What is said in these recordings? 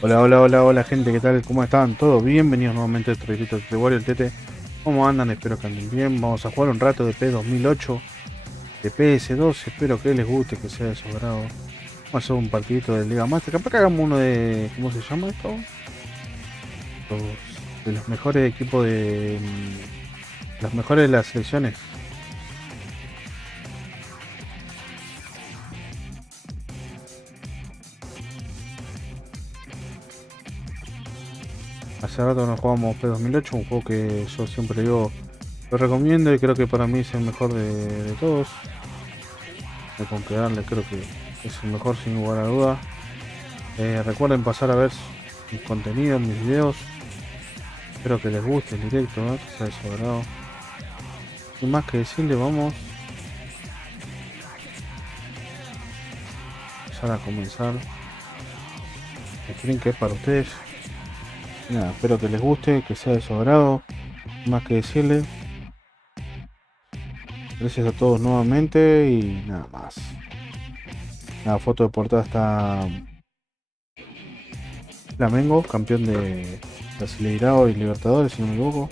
Hola, hola, hola, hola gente, ¿qué tal? ¿Cómo están? ¿Todos? Bienvenidos nuevamente a este proyecto de Wario el Tete. ¿Cómo andan? Espero que anden bien. Vamos a jugar un rato de PES 2008, de PS2. Espero que les guste, que sea de su agrado. Vamos a hacer un partidito de Liga Master. Capaz que hagamos uno de... ¿Cómo se llama esto? Los, de los mejores equipos de... Los mejores de las selecciones. Hace rato no jugamos PES 2008, un juego que yo siempre digo, lo recomiendo y creo que para mí es el mejor de todos. Con que darle creo que es el mejor sin lugar a duda. Recuerden pasar a ver mis contenidos, mis videos. Espero que les guste el directo, ¿no? Que sea de su agrado. Sin más que decirle, vamos a comenzar. El stream que es para ustedes. Nada, espero que les guste, que sea de su agrado. Sin más que decirle. Gracias a todos nuevamente y nada más. La foto de portada está Flamengo, campeón de Brasileirao y Libertadores, si no me equivoco,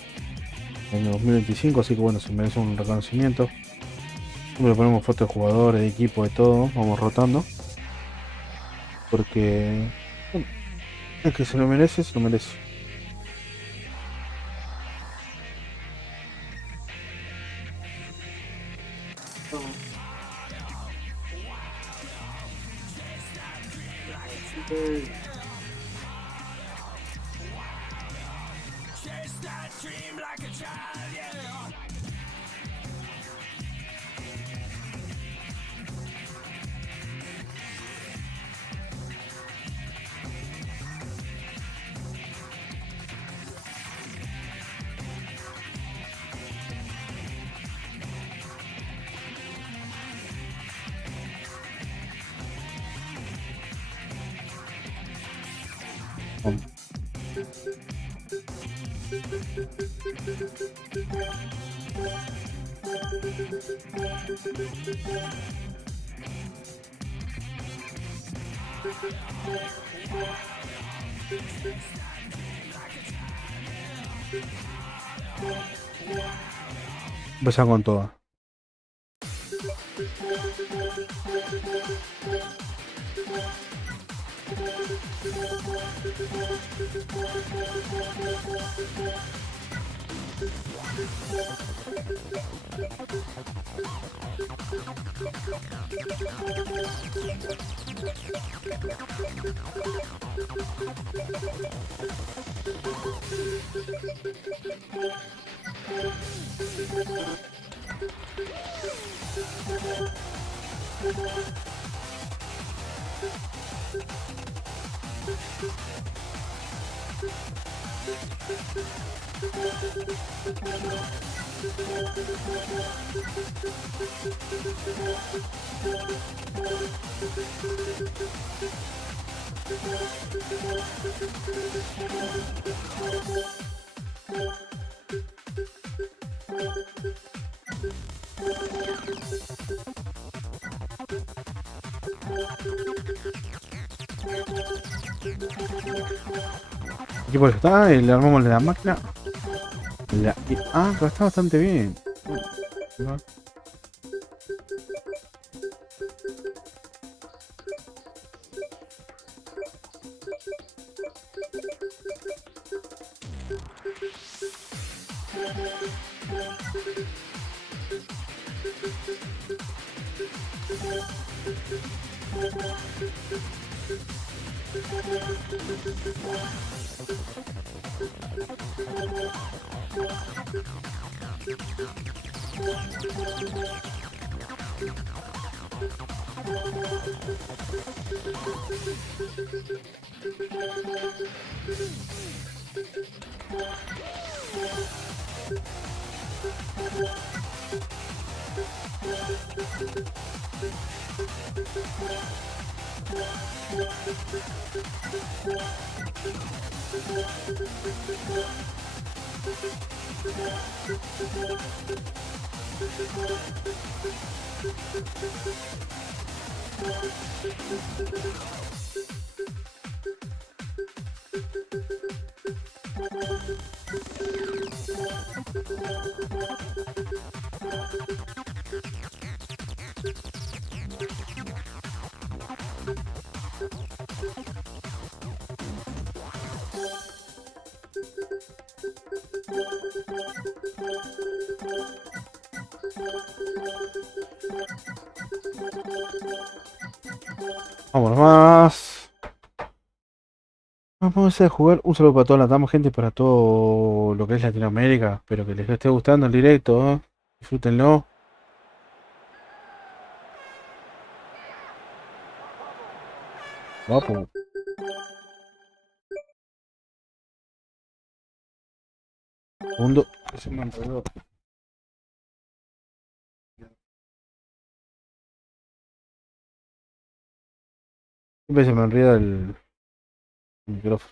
en el 2025, así que bueno, se merece un reconocimiento. Siempre ponemos fotos de jugadores, de equipo, de todo, vamos rotando. Porque bueno, es que se lo merece, se lo merece. Vamos. Empezamos con todo. Aquí pues está, le armamos la máquina. Pero está bastante bien. Vamos más. Vamos a jugar. Un saludo para toda la LATAM, gente, para todo lo que es Latinoamérica. Espero que les esté gustando el directo, ¿eh? Disfrútenlo. Guapo. Segundo. Ese me enredó. Siempre se me enreda el micrófono.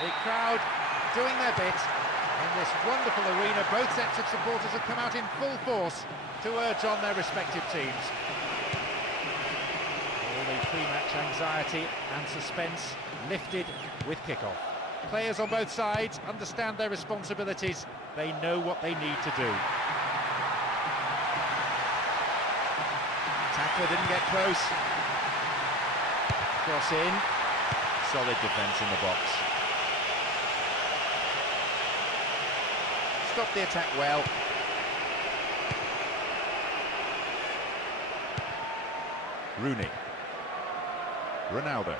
The crowd doing their bit in this wonderful arena. Both sets of supporters have come out in full force to urge on their respective teams. All the pre-match anxiety and suspense lifted with kickoff. Players on both sides understand their responsibilities. They know what they need to do. Tackler didn't get close. Cross in. Solid defence in the box. Stopped the attack well. Rooney. Ronaldo.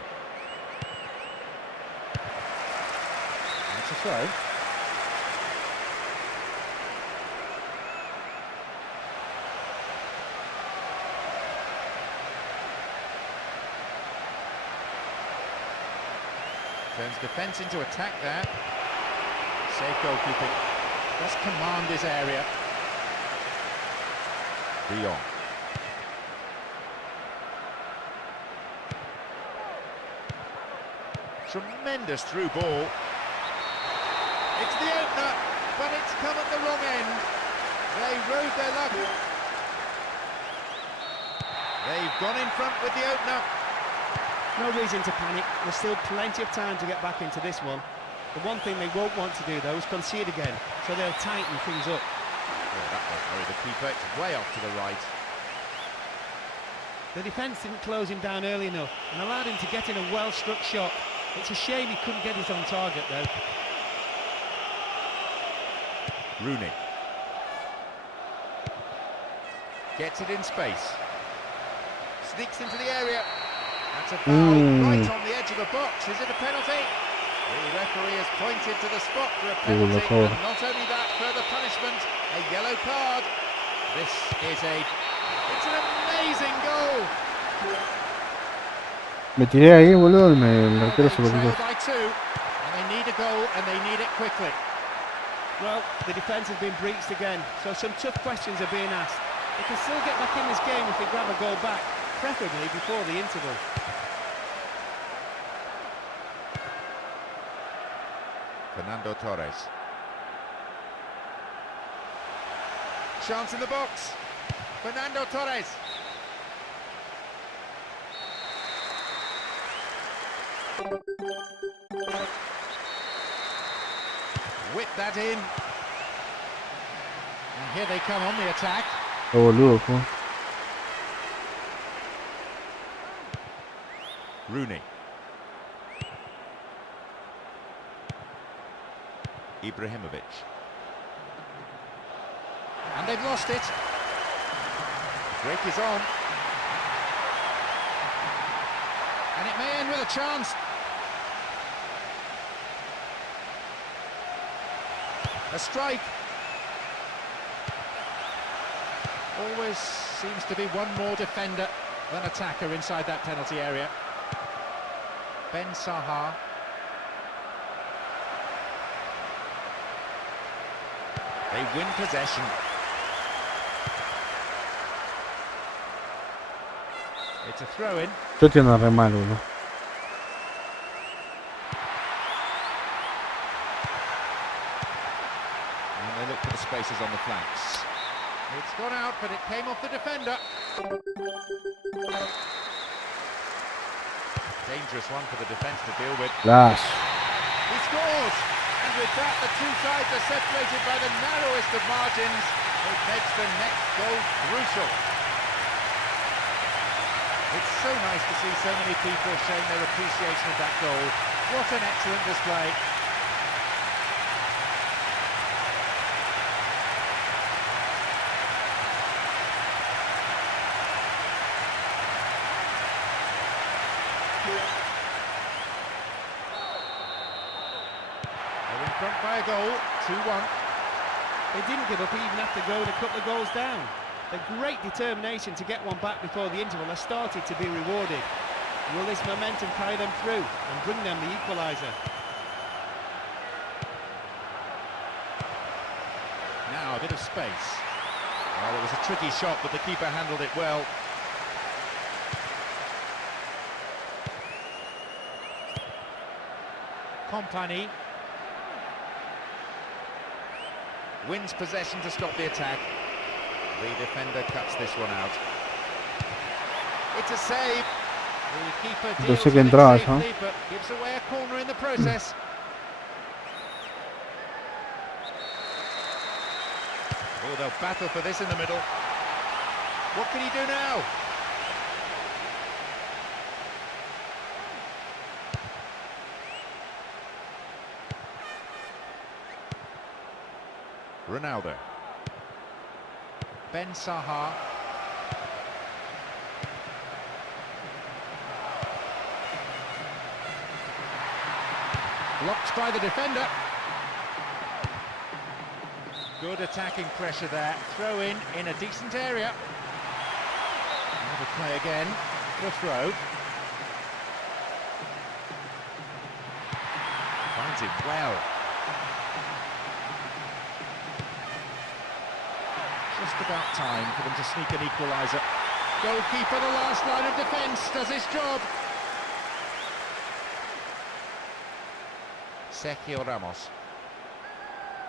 That's a throw. Turns defence into attack there. Safe goalkeeping. Does command his area. Dion. Tremendous through ball. It's the opener, but it's come at the wrong end. They rode their luck. They've gone in front with the opener. No reason to panic. There's still plenty of time to get back into this one. The one thing they won't want to do, though, is concede again, so they'll tighten things up. Well, that won't worry the keeper. It's way off to the right. The defence didn't close him down early enough and allowed him to get in a well-struck shot. It's a shame he couldn't get it on target, though. Rooney. Gets it in space. Sneaks into the area. That's a foul right on the edge of the box. Is it a penalty? The referee has pointed to the spot for a penalty, and not only that, further punishment, a yellow card. This is it's an amazing goal. Me tiré ahí, boludo, y el arquero se lo quitó. By two, and they need a goal, and they need it quickly. Well, the defence has been breached again, so some tough questions are being asked. They can still get back in this game if they grab a goal back, preferably before the interval. Fernando Torres. Chance in the box. Fernando Torres. Whip that in. And here they come on the attack. Oh, boludo, po. Rooney. Ibrahimovic. And they've lost it. Break is on. And it may end with a chance. A strike. Always seems to be one more defender than attacker inside that penalty area. Ben Sahar. They win possession. It's a throw-in. Yo entiendo re mal, boludo. And they look for the spaces on the flanks. It's gone out, but it came off the defender. Dangerous one for the defence to deal with. Flash. He scores! And with that, the two sides are separated by the narrowest of margins. It makes the next goal crucial. It's so nice to see so many people showing their appreciation of that goal. What an excellent display. They're in front by a goal, 2-1. They didn't give up even after going a couple of goals down. The great determination to get one back before the interval has started to be rewarded. Will this momentum carry them through and bring them the equaliser? Now a bit of space. Well, it was a tricky shot, but the keeper handled it well. Company wins possession to stop the attack. The defender cuts this one out. It's a save. The keeper deals with it safely, but gives away a corner in the process. Oh, they'll battle for this in the middle. What can he do now? Ronaldo. Ben Saha. Blocked by the defender. Good attacking pressure there. Throw in a decent area. Another play again. The throw. Finds him well. Just about time for them to sneak an equaliser. Goalkeeper, the last line of defence, does his job. Sergio Ramos.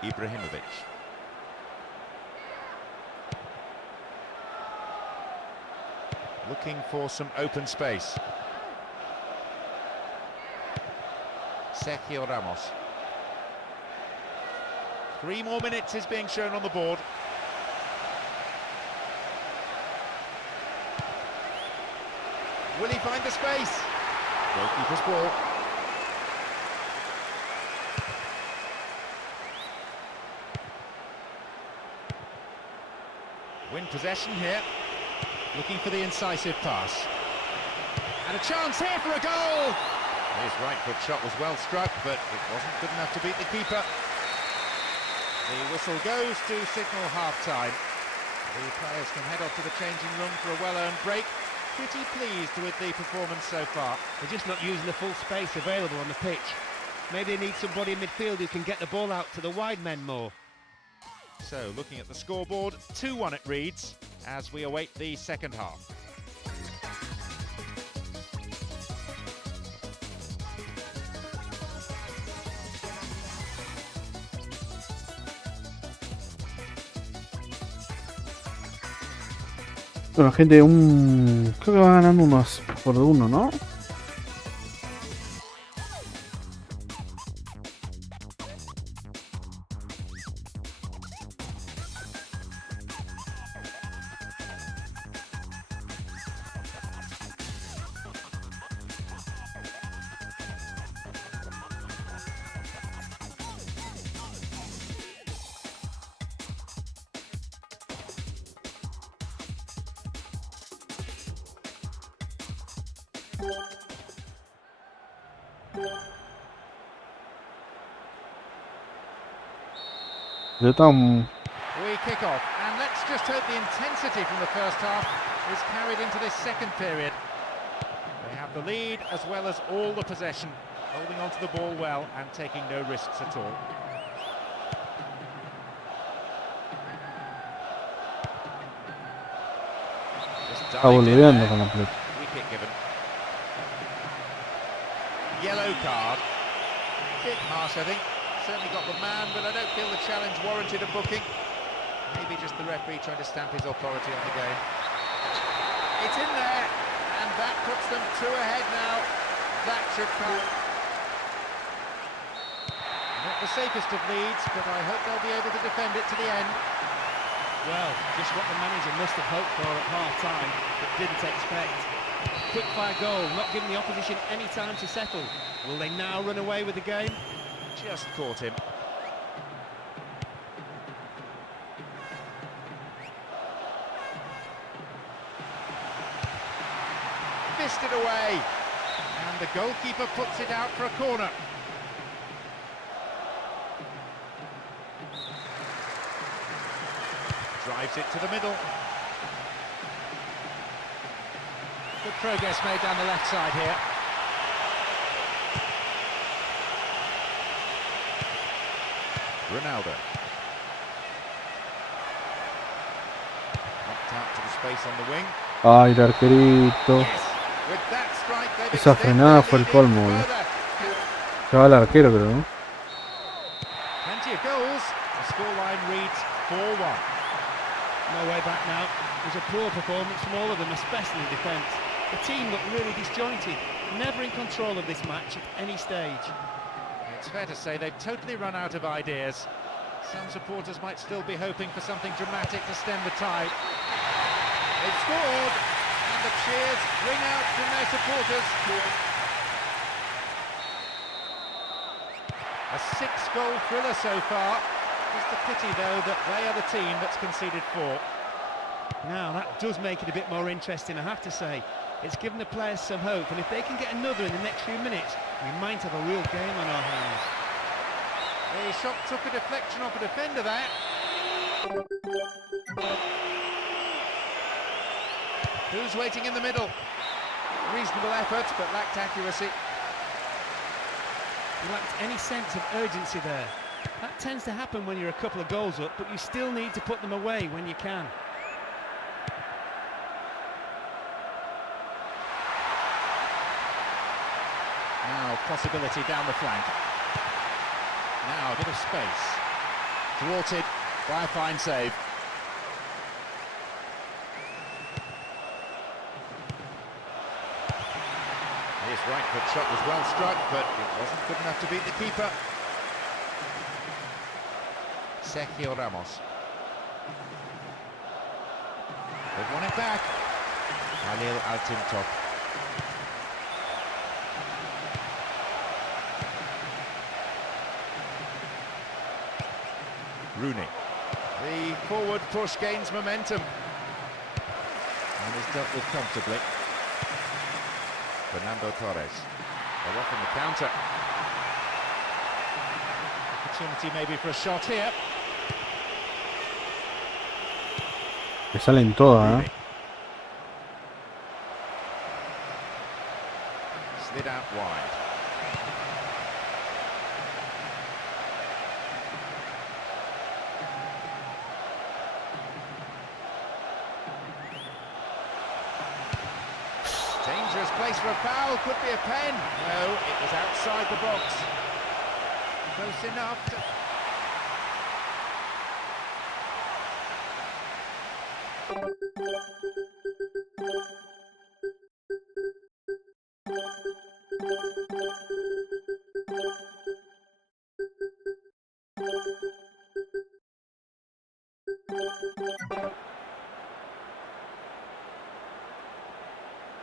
Ibrahimovic. Looking for some open space. Sergio Ramos. 3 more minutes is being shown on the board. Will he find the space? Goalkeeper's ball. Win possession here. Looking for the incisive pass. And a chance here for a goal! His right foot shot was well struck, but it wasn't good enough to beat the keeper. The whistle goes to signal half-time. The players can head off to the changing room for a well-earned break. Pretty pleased with the performance so far. They're just not using the full space available on the pitch. Maybe they need somebody in midfield who can get the ball out to the wide men more. So, looking at the scoreboard, 2-1 it reads, as we await the second half. Bueno, gente, creo que va ganando unos por 1, ¿no? We kick off, and let's just hope the intensity from the first half is carried into this second period. They have the lead as well as all the possession, holding onto the ball well and taking no risks at all. Está volviendo con la pelota. Free kick given. Yellow card. Bit harsh, I think. certainly got the man, but I don't feel the challenge warranted a booking. Maybe just the referee trying to stamp his authority on the game. It's in there, and that puts them 2 ahead now. That should count. Not the safest of leads, but I hope they'll be able to defend it to the end. Well, just what the manager must have hoped for at half-time, but didn't expect. Quick-fire goal, not giving the opposition any time to settle. Will they now run away with the game? Just caught him. Fisted away, and the goalkeeper puts it out for a corner. Drives it to the middle. Good progress made down the left side here. Ronaldo. Knocked out to the space on the wing. Ay, el arquerito. Yes. With that strike, they've Esa frenada fue el colmo, boludo. Se va al arquero, creo, ¿no? Plenty of goals. The scoreline reads 4-1. No way back now. It was a poor performance from all of them, especially defence. The team looked really disjointed, never in control of this match at any stage. It's fair to say they've totally run out of ideas. Some supporters might still be hoping for something dramatic to stem the tide. They've scored, and the cheers ring out from their supporters. A 6-goal thriller so far. Just a pity, though, that they are the team that's conceded 4. Now, that does make it a bit more interesting, I have to say. It's given the players some hope, and if they can get another in the next few minutes, we might have a real game on our hands. The shot took a deflection off a defender there. Who's waiting in the middle? Reasonable effort, but lacked accuracy. He lacked any sense of urgency there. That tends to happen when you're a couple of goals up, but you still need to put them away when you can. Now possibility down the flank. Now a bit of space. Thwarted by a fine save. His right foot shot was well struck, but it wasn't good enough to beat the keeper. Sergio Ramos. They've won it back. Halil Altintop. Rooney. The forward push gains momentum and is dealt with comfortably. Fernando Torres. They're off in the counter. Opportunity maybe for a shot here. Le salen todas, ¿eh? Slid out wide. Dangerous place for a foul, could be a pen. No, it was outside the box. Close enough to...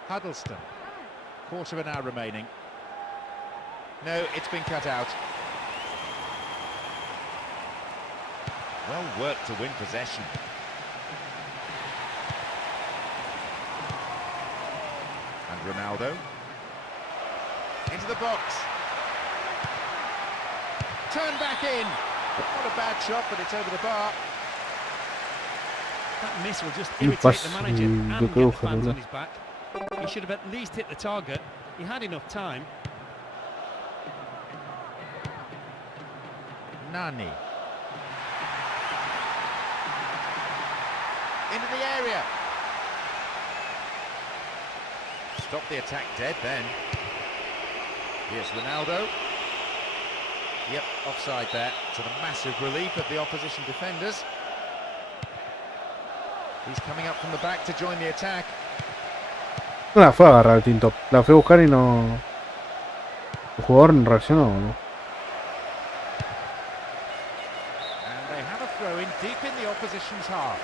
Huddleston. Quarter of an hour remaining. No, it's been cut out. Well worked to win possession. And Ronaldo. Into the box. Turn back in. Not a bad shot, but it's over the bar. That miss will just irritate the manager and get the fans on his back. He should have at least hit the target. He had enough time. Nani. Into the area. Stop the attack dead then. Here's Ronaldo. Yep, offside there, to the massive relief of the opposition defenders. He's coming up from the back to join the attack. No la fue a agarrar el tinto. La fue a buscar y no... El jugador no reaccionó, ¿no? And they have a throw-in deep in the opposition's half.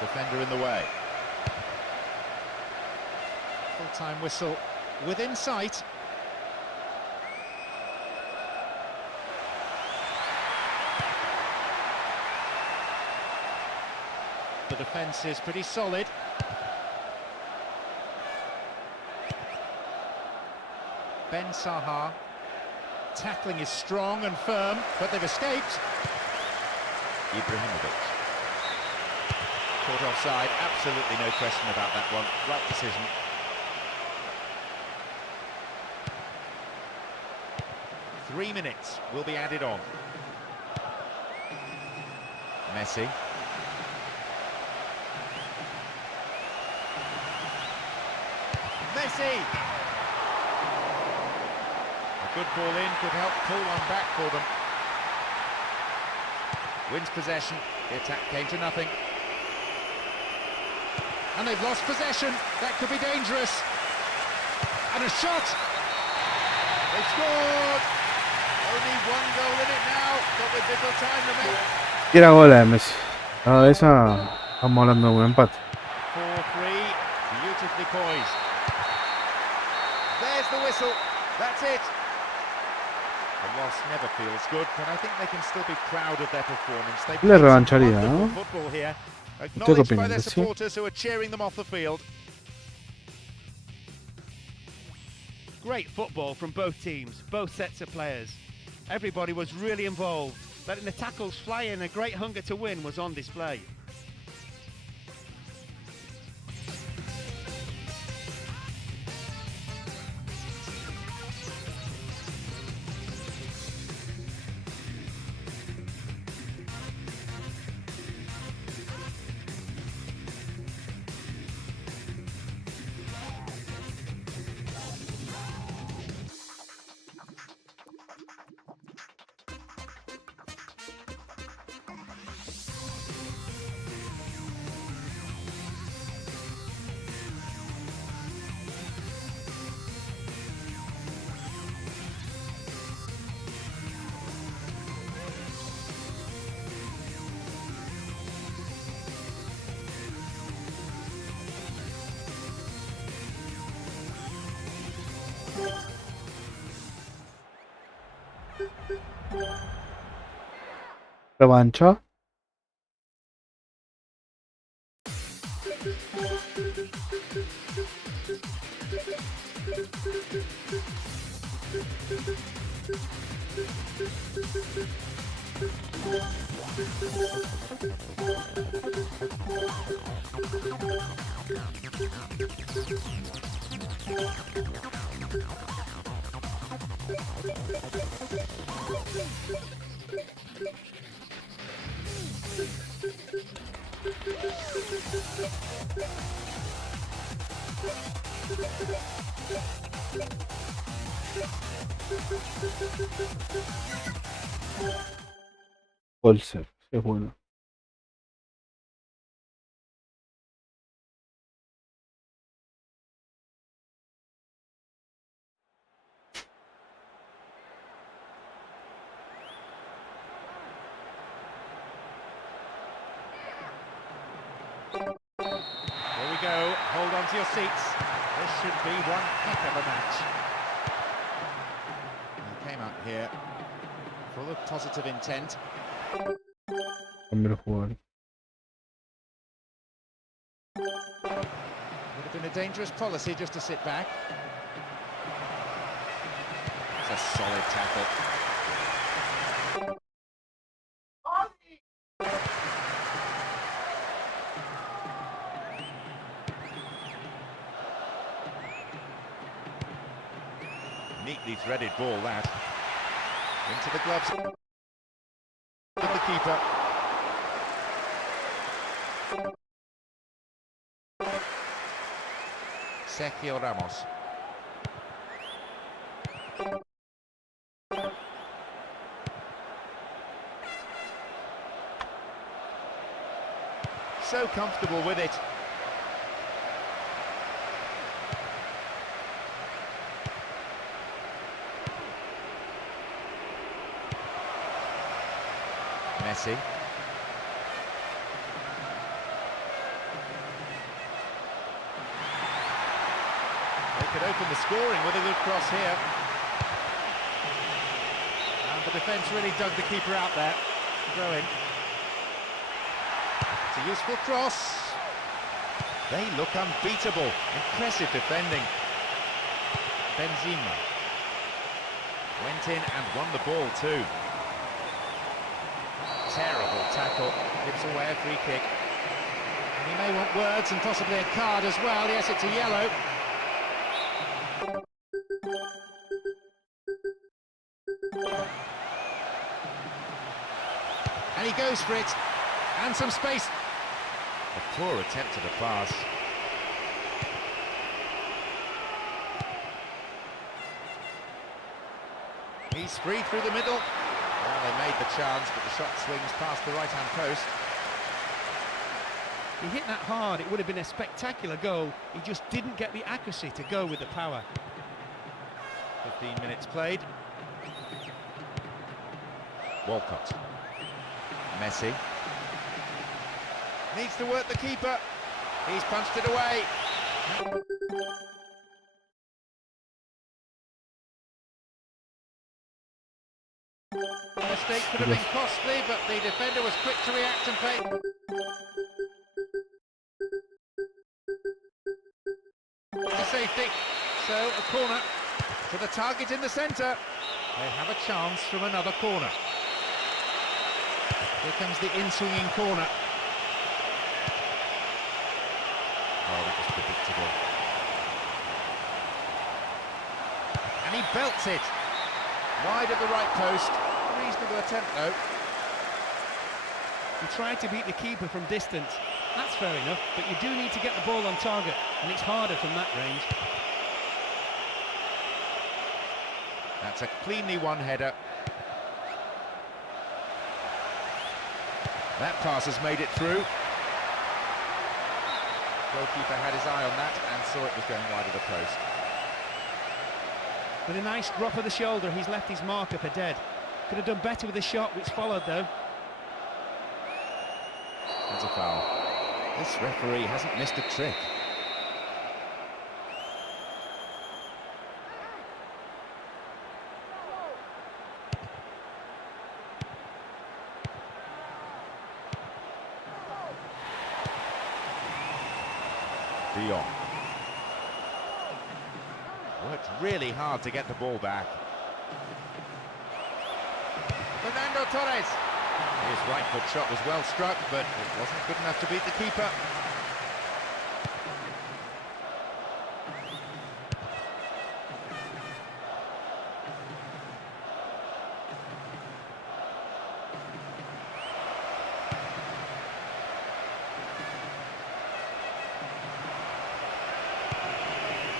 Defender in the way. Full-time whistle within sight. The defence is pretty solid. Ben Sahar. Tackling is strong and firm, but they've escaped. Ibrahimovic. Caught offside, absolutely no question about that one. Right decision. Three minutes will be added on. Messi. Messi! A good ball in could help pull one back for them. Wins possession. The attack came to nothing. And they've lost possession. That could be dangerous. And a shot. They've scored. Only one goal in it now, but with little time remaining. Y era gol de Messi. Ah, esa... Estamos hablando de un empate. 4-3. Beautifully poised. There's the whistle. That's it. A loss never feels good, but I think they can still be proud of their performance. They've Le played some revancharía, wonderful ¿no? football here. qué Acknowledged by opinan? their ¿Sí? supporters who are cheering them off the field. Great football from both teams, both sets of players. Everybody was really involved. Letting the tackles fly in, a great hunger to win was on display. Revancha. Bolser, es bueno. Here we go, hold on to your seats. This should be one heck of a match. He came out here full of positive intent. Cambio de jugador. Would have been a dangerous policy just to sit back. It's a solid tackle. Neatly threaded ball, that. Into the gloves of the keeper. Sergio Ramos. So comfortable with it. Messi. They could open the scoring with a good cross here. And the defence really dug the keeper out there. Throw in. It's a useful cross. They look unbeatable. Impressive defending. Benzema went in and won the ball too. Terrible tackle, gives away a free kick. And he may want words and possibly a card as well. Yes, it's a yellow. And he goes for it. And some space. A poor attempt at a pass. He's free through the middle. Well, they made the chance, but the shot swings past the right-hand post. He hit that hard, it would have been a spectacular goal. He just didn't get the accuracy to go with the power. 15 minutes played. Walcott. Messi. Needs to work the keeper. He's punched it away. The mistake could have been costly, but the defender was quick to react and play. To safety. So a corner to the target in the centre. They have a chance from another corner. Here comes the in-swinging corner. Oh, that was predictable. And he belts it. Wide of the right post. A reasonable attempt, though. He tried to beat the keeper from distance. That's fair enough, but you do need to get the ball on target, and it's harder from that range. That's a cleanly won header. That pass has made it through. Goalkeeper had his eye on that and saw it was going wide of the post. With a nice drop of the shoulder, he's left his marker for dead. Could have done better with the shot, which followed, though. That's a foul. This referee hasn't missed a trick. De Jong. Worked really hard to get the ball back. Fernando Torres. His right foot shot was well struck, but it wasn't good enough to beat the keeper.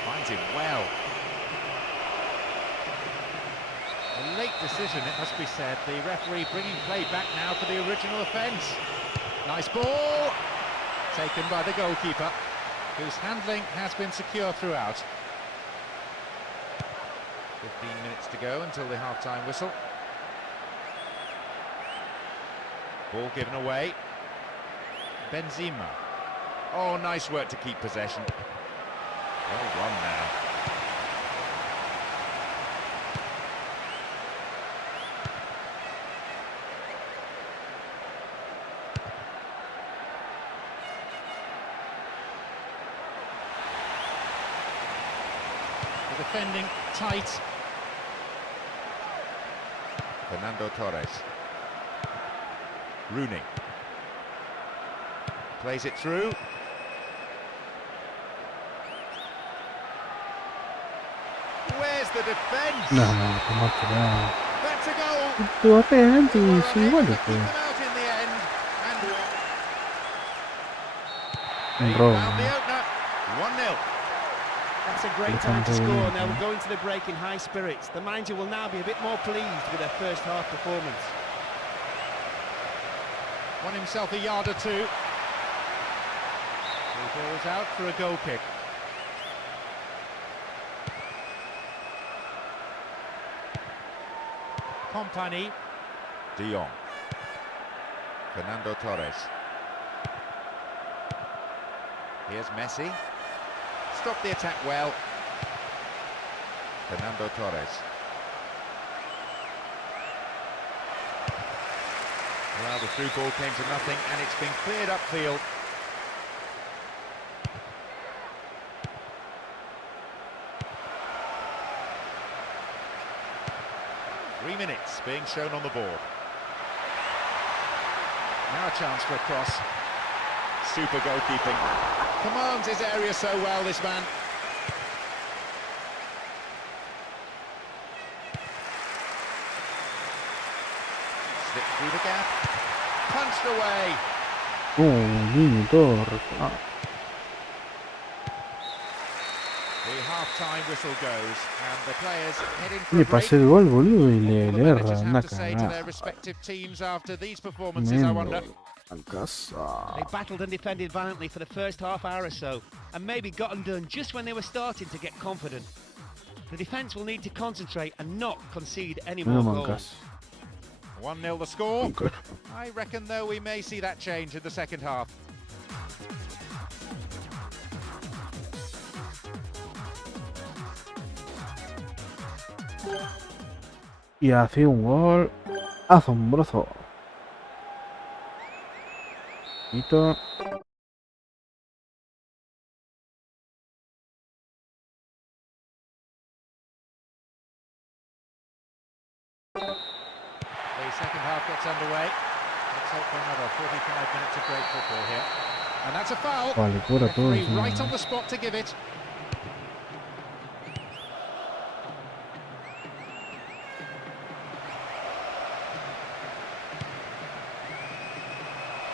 Finds him well. A late decision, it must be said. The referee bringing play back now for the original offence. Nice ball! Taken by the goalkeeper, whose handling has been secure throughout. 15 minutes to go until the half-time whistle. Ball given away. Benzema. Oh, nice work to keep possession. Well run now. The defending tight. Fernando Torres. Rooney. Plays it through. Where's the defence? No, ¿cómo será? That's a goal. Pero realmente Well, es unable igual to que keep them out in the end. And un they robo. found the opener. 1-0. That's a great time to score. Now we're going to the break in high spirits. The manager will now be a bit more pleased with their first half performance. Won himself a yard or two. The ball's out for a goal kick. Company. De Jong. Fernando Torres. Here's Messi. Stopped the attack well. Fernando Torres. Well, the through ball came to nothing and it's been cleared upfield. Three minutes being shown on the board. Now a chance for a cross. Super goalkeeping. Commands his area so well, this man. Slipped through the gap. Punched away. Niño, todo. The half-time whistle goes and the players heading for Le a break. pasé el gol, boludo, y What will the le erra. managers Anda have to say to their cagada. respective teams after these performances, I wonder? They battled and defended valiantly for the first half hour or so, and maybe got undone just when they were starting to get confident. The defence will need to concentrate and not concede any more goals. 1-0 the score. I reckon, though, we may see that change in the second half. Y hace un gol asombroso. Bonito. The second half gets underway. Let's hope for another 45 minutes of great football here. And that's a foul. Vale, cura todo. Referee right on the spot to give it.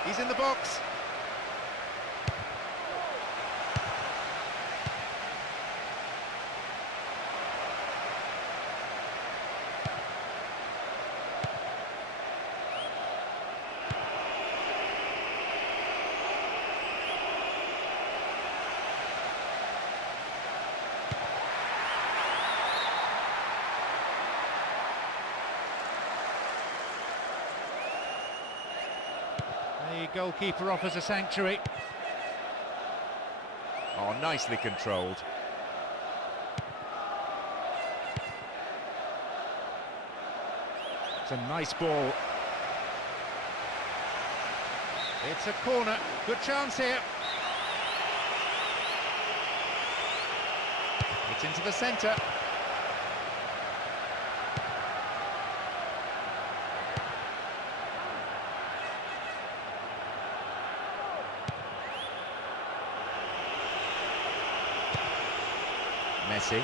He's in the box. The goalkeeper offers a sanctuary. Oh, nicely controlled. It's a nice ball. It's a corner. Good chance here. It's into the centre. Messi.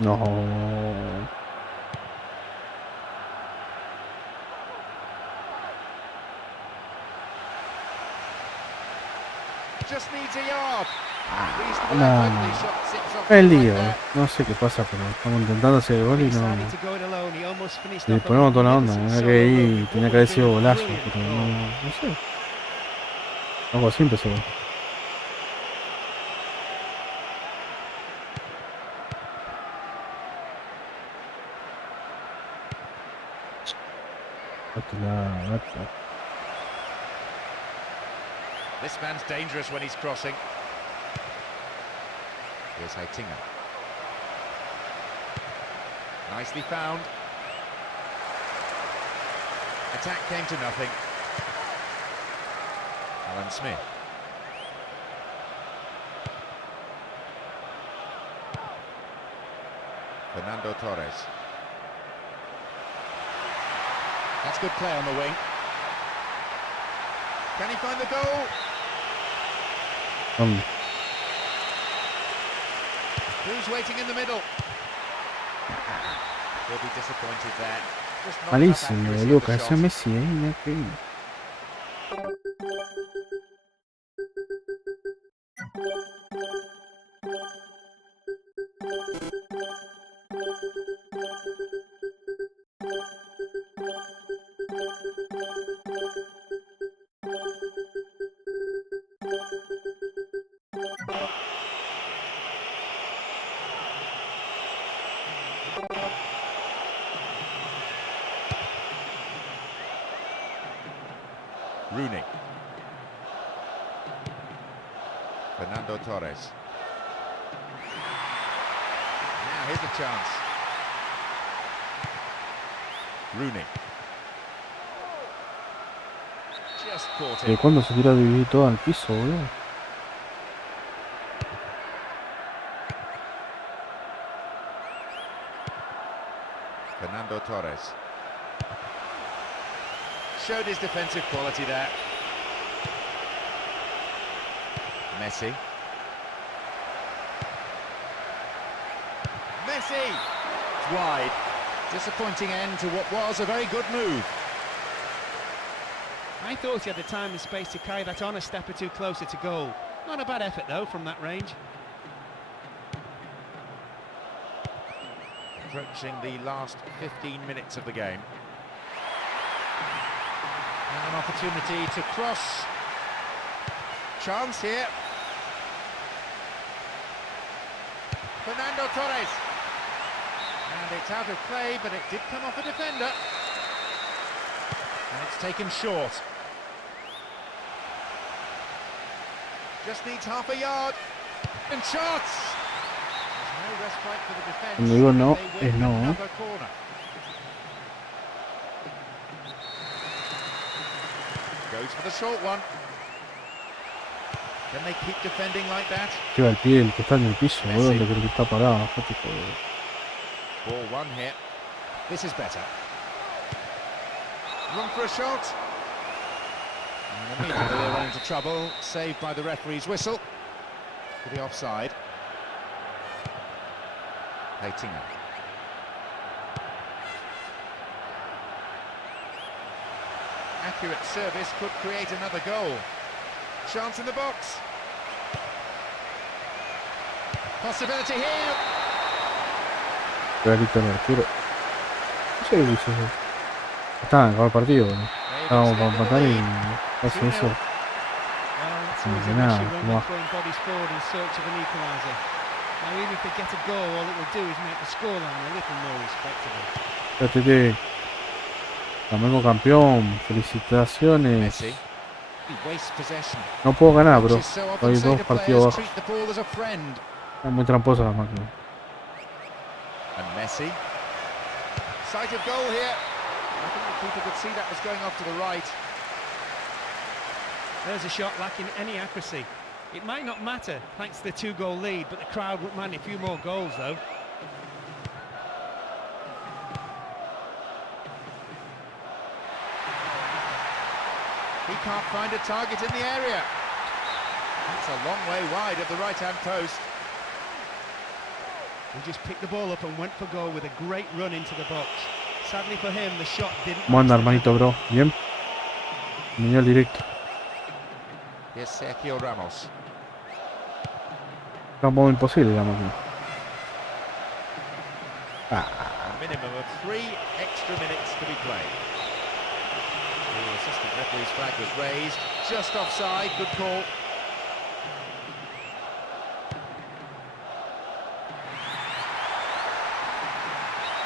No. Just needs a yard. Reasonable No, effort. no. The shot zips off El right lío. there. No sé qué pasa, pero estamos intentando hacer el gol y no. Decided to go it alone. He almost finished Le off a ponemos toda la onda. magnificent Tenía que solo ir, goal. tenía que haber sido Brilliant, golazo, brilliant pero goal. no sé. Algo así empezó. This man's dangerous when he's crossing. Here's Heitinga. Nicely found. Attack came to nothing. Alan Smith. Fernando Torres. That's good play on the wing. Can he find the goal? Who's waiting in the middle? He'll be disappointed there. Just not enough Malísimo, accuracy boludo. of the Cabeza shot. Messi, mira que. Rooney. Fernando Torres. Now here's a chance. Rooney. Just caught ¿De it. cuándo se tira a dividir todo al piso, boludo? Fernando Torres. Showed his defensive quality there. Messi. Messi! It's wide. Disappointing end to what was a very good move. I thought he had the time and space to carry that on a step or two closer to goal. Not a bad effort though from that range. Approaching the last 15 minutes of the game. And an opportunity to cross. Chance here. Fernando Torres. And it's out of play, but it did come off a defender. And it's taken short. Just needs half a yard. And shots! There's no respite for the defence. Cuando digo no, They es win no, another corner. Goes for the short one. Can they keep defending like that? Lleva el pie el que está en el piso, boludo, el que está parado. Dejate joder. Ball one here. This is better. Run for a shot. And immediately they run into trouble. Saved by the referee's whistle. For the offside. Leitinga. Accurate service could create another goal. Chance in the box. Possibility here. Clarito el arquero. No sé qué hizo eso. Está, acabó el partido, boludo. Estábamos para empatar y hace eso. Well, it's Como always que a nada, risky run como when throwing bodies forward in search of an equaliser. Now, even if they get a goal, all it will do is make the scoreline a little more respectable. Fíjate, Flamengo campeón, felicitaciones. Messi. He wastes possession. No puedo ganar, bro. Coaches so often Hay say dos to partidos players, bajos. treat the ball as a friend. Están muy tramposas las máquinas. And Messi. Sight of goal here. I think the keeper could see that was going off to the right. There's a shot lacking any accuracy. It might not matter, thanks to the two-goal lead, but the crowd wouldn't mind a few more goals, though. He can't find a target in the area. That's a long way wide of the right-hand post. He just picked the ball up and went for goal with a great run into the box. Sadly for him, the shot didn't... ¿Cómo anda, hermanito, bro? ¿Bien? Venía al directo. Here's Sergio Ramos. Está un modo imposible la máquina. A minimum of 3 extra minutes to be played. The assistant referee's flag was raised. Just offside, good call.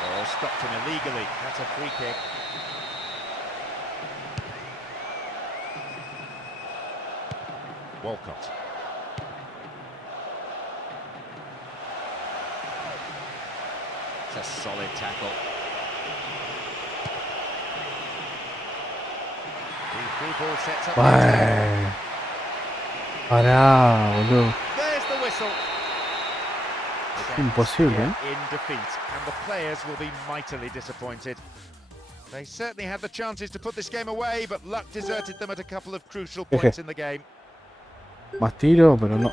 Oh, stopped him illegally. That's a free kick. Walcott. It's a solid tackle. The free ball sets up. Ay. Pará, boludo. There's the whistle. Imposible, ¿eh? In defeat, and the players will be mightily disappointed. They certainly had the chances to put this game away, but luck deserted them at a couple of crucial points in the game. Más tiro, pero no.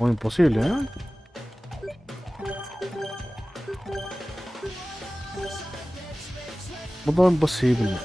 Muy imposible, ¿eh? Modo imposible.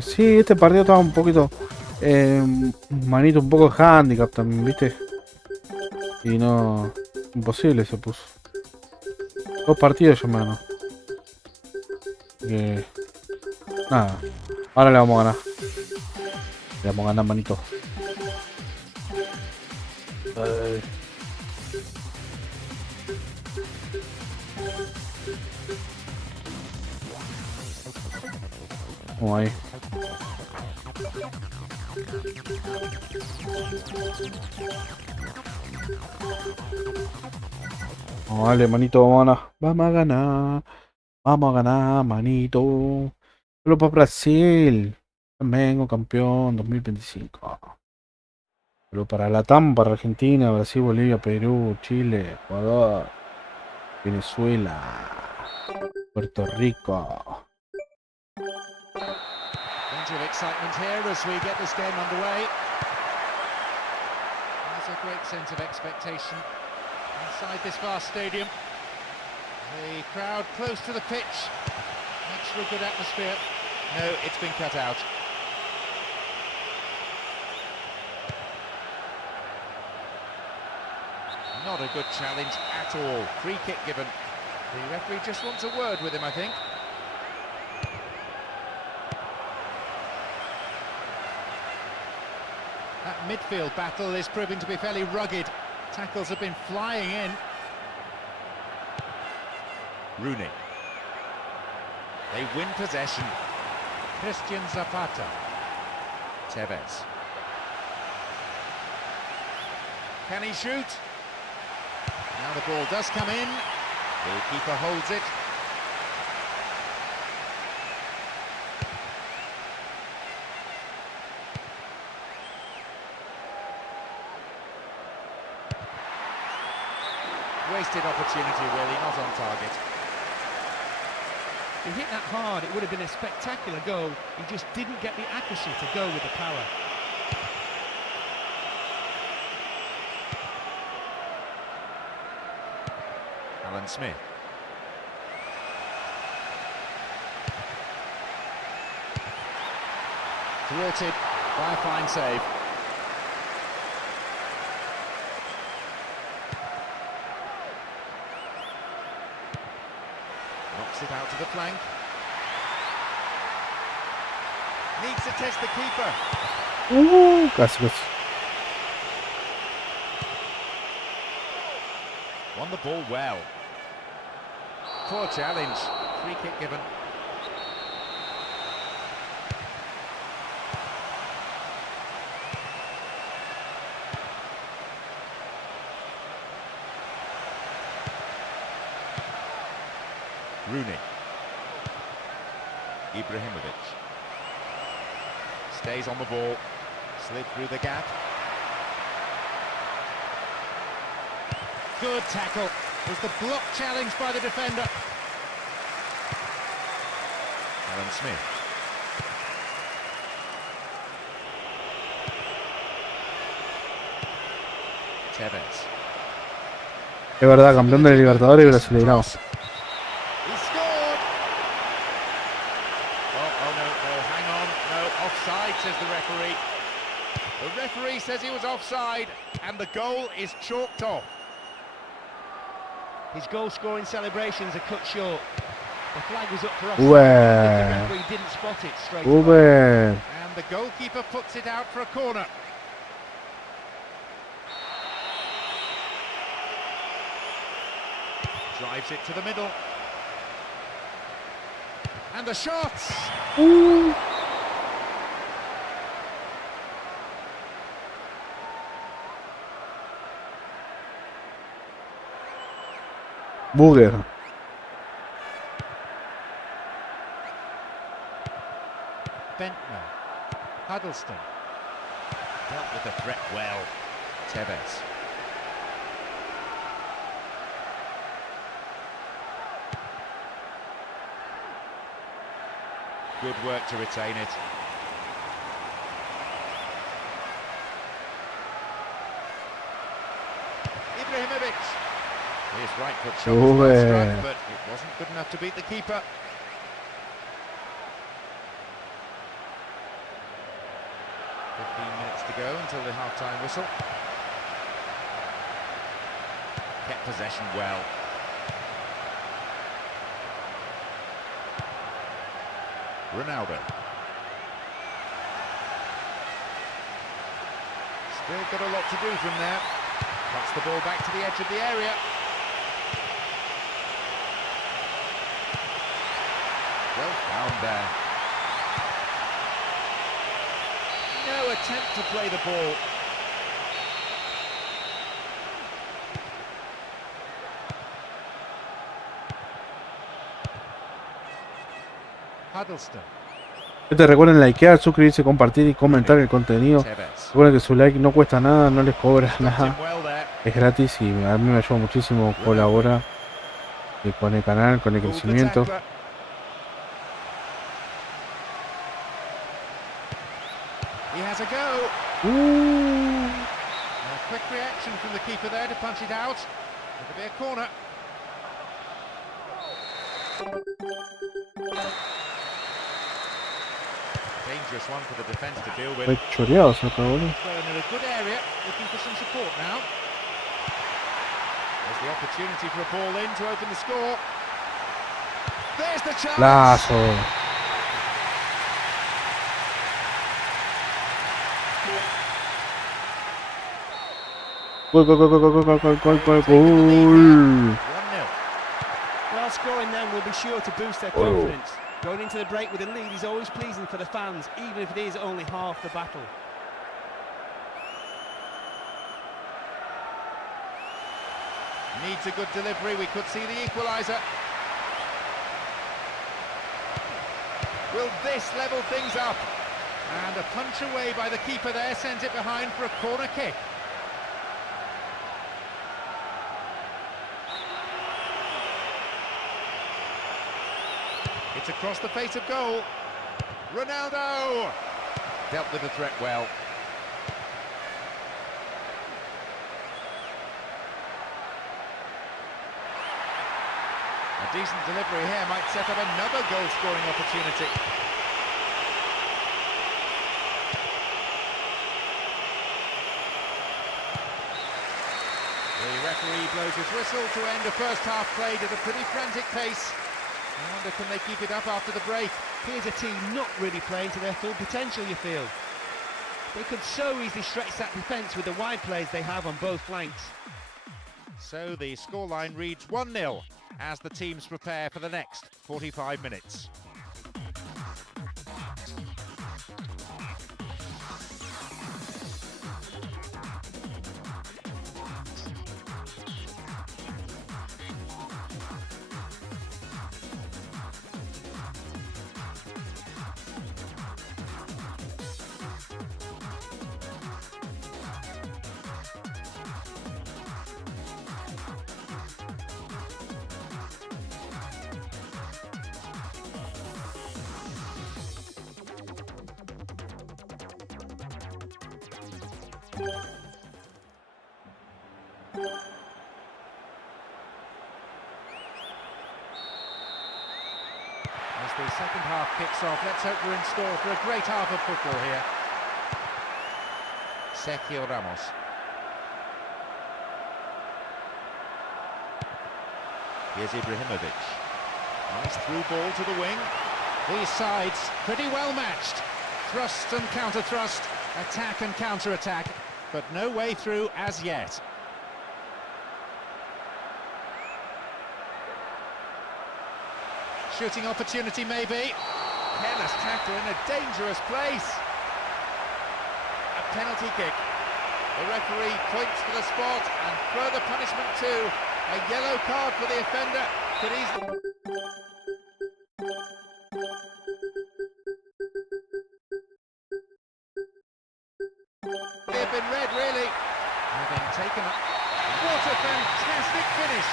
Sí, este partido estaba un poquito manito, un poco de handicap también, ¿viste? Y no, imposible se puso. 2 partidos yo menos. Nada, ahora le vamos a ganar. Le vamos a ganar, manito. Vamos ahí. Vamos, dale, manito, vamos a ganar. Vamos a ganar. Vamos a ganar, manito. Solo para Brasil. Vengo campeón 2025. Solo para LATAM, para Argentina, Brasil, Bolivia, Perú, Chile, Ecuador, Venezuela, Puerto Rico. Plenty of excitement here as we get this game underway. There's a great sense of expectation inside this vast stadium. The crowd close to the pitch. Makes for a good atmosphere. No, it's been cut out. Not a good challenge at all. Free kick given. The referee just wants a word with him, I think. That midfield battle is proving to be fairly rugged. Tackles have been flying in. Rooney. They win possession. Christian Zapata. Tevez. Can he shoot? Now the ball does come in. The keeper holds it. Wasted opportunity really, not on target. He hit that hard, it would have been a spectacular goal. He just didn't get the accuracy to go with the power. Alan Smith. Thwarted by a fine save. Knocks it out to the flank. Needs to test the keeper. Casi. Won the ball well. Poor challenge. Free kick given. Rooney. Ibrahimovic. Stays on the ball. Slid through the gap. Good tackle. Was the block challenged by the defender? Alan Smith. Tevez. Es verdad, campeón de Libertadores y Brasileirao. He scored. Oh no, hang on. No, offside, says the referee. The referee says he was offside, and the goal is chalked off. His goal-scoring celebrations are cut short. The flag was up for offside, but the referee didn't spot it straight away. And the goalkeeper puts it out for a corner. Drives it to the middle. And the shots! Booger. Bentner. Huddleston. Dealt with the threat well. Tevez. Good work to retain it. Ibrahimovic. His right foot shot was well struck, but it wasn't good enough to beat the keeper. Minutes to go until the half-time whistle. Kept possession well. Ronaldo. Still got a lot to do from there. Cuts the ball back to the edge of the area. Well found there. No attempt to play the ball. Huddleston. Te recuerden likear, suscribirse, compartir y comentar el contenido. Recuerden que su like no cuesta nada, no les cobra nada. Es gratis y a mí me ayuda muchísimo, colabora con el canal, con el crecimiento. He has a go. A quick reaction from the keeper there to punch it out. It'll be a corner. Dangerous one for the defence to deal with. Choreado se acabó. In a good area, looking for some support now. There's the opportunity for a ball in to open the score. There's the chance. Lazo. Gol. Well, scoring then will be sure to boost their confidence. Going into the break with a lead is always pleasing for the fans, even if it is only half the battle. Needs a good delivery, we could see the equaliser. Will this level things up? And a punch away by the keeper there sends it behind for a corner kick. It's across the face of goal. Ronaldo! Dealt with the threat well. A decent delivery here might set up another goal-scoring opportunity. The referee blows his whistle to end a first half played at a pretty frantic pace. I wonder, can they keep it up after the break? Here's a team not really playing to their full potential, you feel. They could so easily stretch that defence with the wide plays they have on both flanks. So the scoreline reads 1-0 as the teams prepare for the next 45 minutes. the second half kicks off, let's hope we're in store for a great half of football here. Sergio Ramos. Here's Ibrahimovic. Nice through ball to the wing. These sides pretty well matched. Thrust and counter-thrust, attack and counter-attack, but no way through as yet. Shooting opportunity maybe. Careless tackle in a dangerous place. A penalty kick. The referee points to the spot and further punishment too. A yellow card for the offender. Could easily... They've been red really. Having taken up. What a fantastic finish.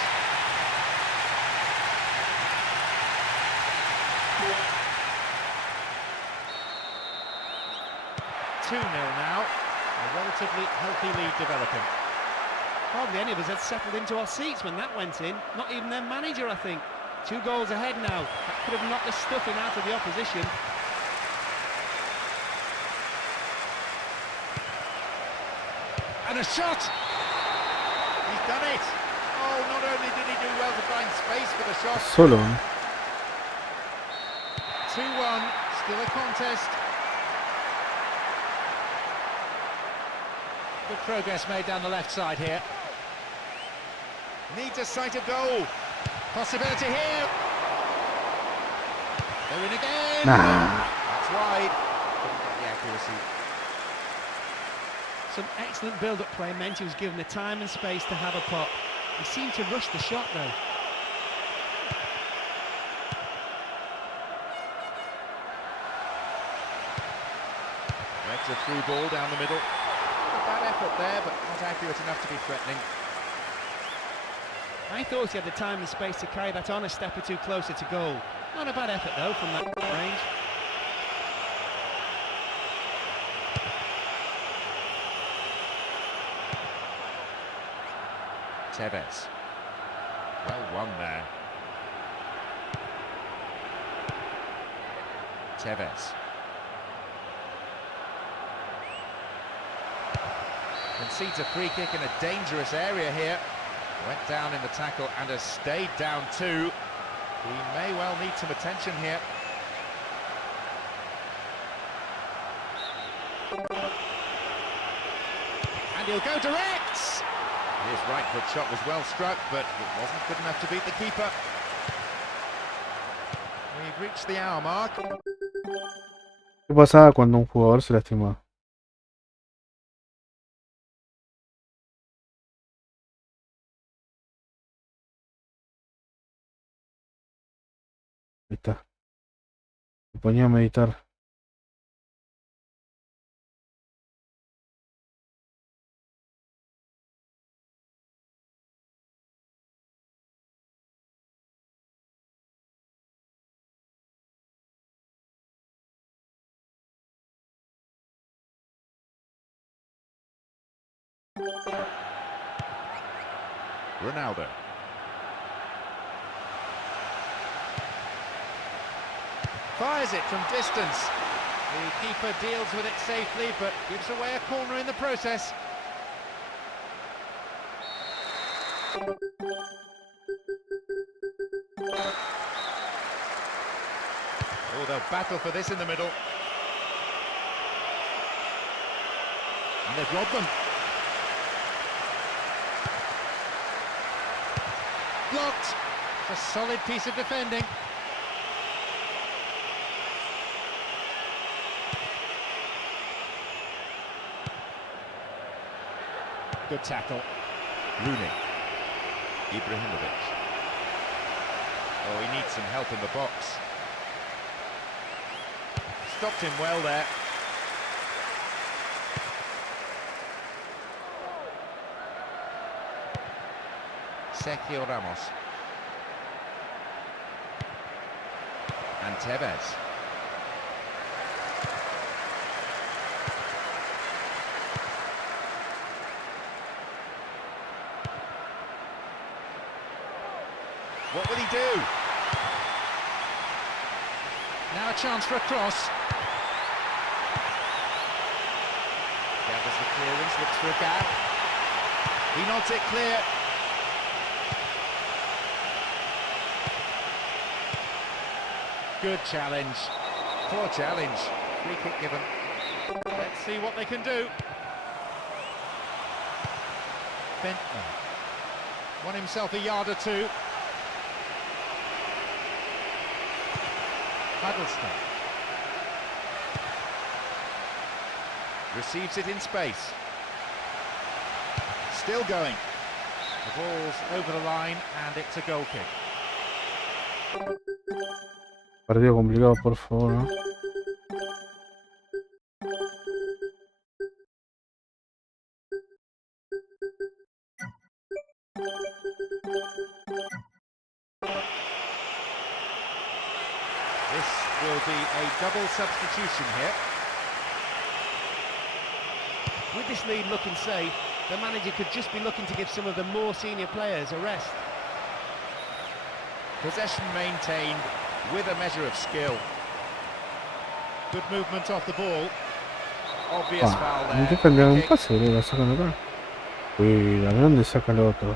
2-0 now, a relatively healthy lead developing. Hardly any of us had settled into our seats when that went in, not even their manager, I think. 2 goals ahead now, that could have knocked the stuffing out of the opposition. And a shot! He's done it! Oh, not only did he do well to find space for the shot. Solo. 2-1, still a contest. Good progress made down the left side here. Needs a sight of goal. Possibility here. They're in again. Nah. That's wide. Couldn't get the accuracy. Some excellent build-up play meant he was given the time and space to have a pop. He seemed to rush the shot though. That's a through ball down the middle. A bad effort there, but not accurate enough to be threatening. I thought he had the time and space to carry that on a step or two closer to goal. Not a bad effort though from that range. Tevez. Well won there. Tevez. Concedes a free kick in a dangerous area here. Went down in the tackle and has stayed down too. He may well need some attention here. And he'll go direct! His right foot shot was well struck, but it wasn't good enough to beat the keeper. We've reached the hour mark. ¿Qué pasaba cuando un jugador se lastimaba? Ahí está. Me ponía a meditar. Ronaldo. Fires it from distance. The keeper deals with it safely, but gives away a corner in the process. Oh, they'll battle for this in the middle. And they've robbed them. Blocked. A solid piece of defending. Good tackle. Rooney. Ibrahimovic. Oh, he needs some help in the box. Stopped him well there. Sergio Ramos. And Tevez. What will he do? Now a chance for a cross. Gathers the clearance, looks for a gap. He nods it clear. Good challenge. Poor challenge. Free kick given. Let's see what they can do. Venta won himself a yard or two. Huddleston receives it in space. Still going. The ball's over the line and it's a goal kick. Partido complicado, por favor, ¿no? This will be a double substitution here. With this lead looking safe, the manager could just be looking to give some of the more senior players a rest. Possession maintained with a measure of skill. Good movement off the ball. Obvious foul No te there. cambiar un Free kick. pase, boludo, la sacan acá. Uy, ¿a dónde saca el otro?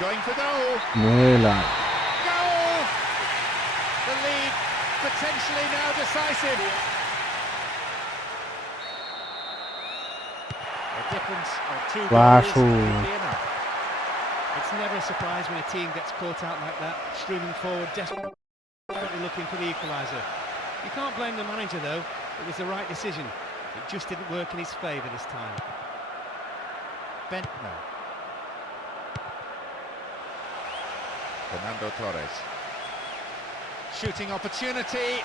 Going for goal. Muela. Goal! The lead potentially now decisive. A difference of 2 goals Bajo. would be enough. It's never a surprise when a team gets caught out like that, streaming forward, desperately looking for the equaliser. You can't blame the manager though, it was the right decision. It just didn't work in his favour this time. Bentner. Fernando Torres. Shooting opportunity.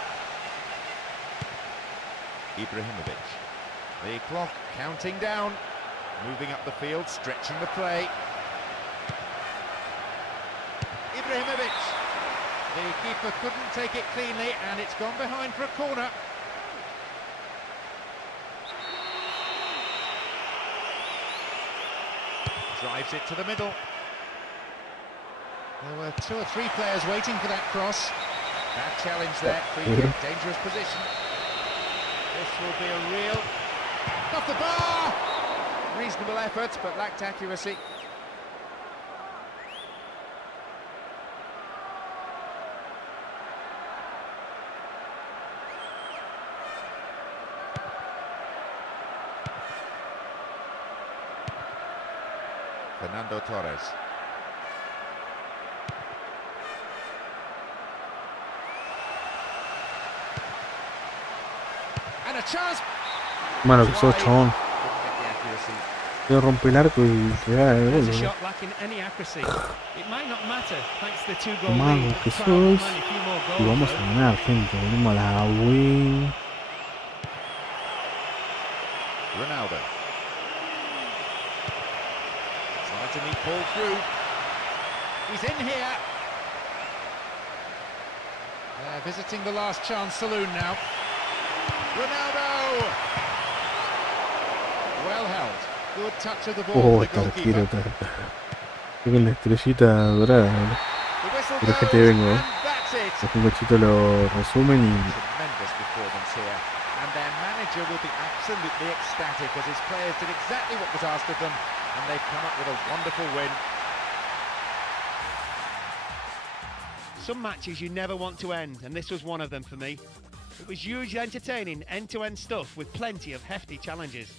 Ibrahimovic. The clock counting down. Moving up the field, stretching the play. Ibrahimovic. The keeper couldn't take it cleanly and it's gone behind for a corner. Drives it to the middle. There were 2 or 3 players waiting for that cross. Bad challenge there, free kick, dangerous position. This will be a real... Off the bar! Reasonable effort, but lacked accuracy. Fernando Torres. And a chance. Mano, que sos chabón. Couldn't get the accuracy. Yo rompe el arco y se da el There's a gol. shot lacking any accuracy. It might not matter, thanks to the 2-goal Mago lead. que The crowd will sos. find a few more Y goals, vamos a though. ganar, gente. Venimos a la win. Ronaldo. Trying to meet ball through. He's in here. They're visiting the last chance saloon now. Ronaldo. Well held. Good touch of the ball Oh, for esta the arquero. goalkeeper. Con la estrellita dorada. ¿no? The whistle Pero goes, gente vengo, and that's it. Los un cachito lo resumen y Tremendous performance here, and their manager will be absolutely ecstatic as his players did exactly what was asked of them, and they've come up with a wonderful win. Some matches you never want to end, and this was one of them for me. It was hugely entertaining, end-to-end stuff with plenty of hefty challenges.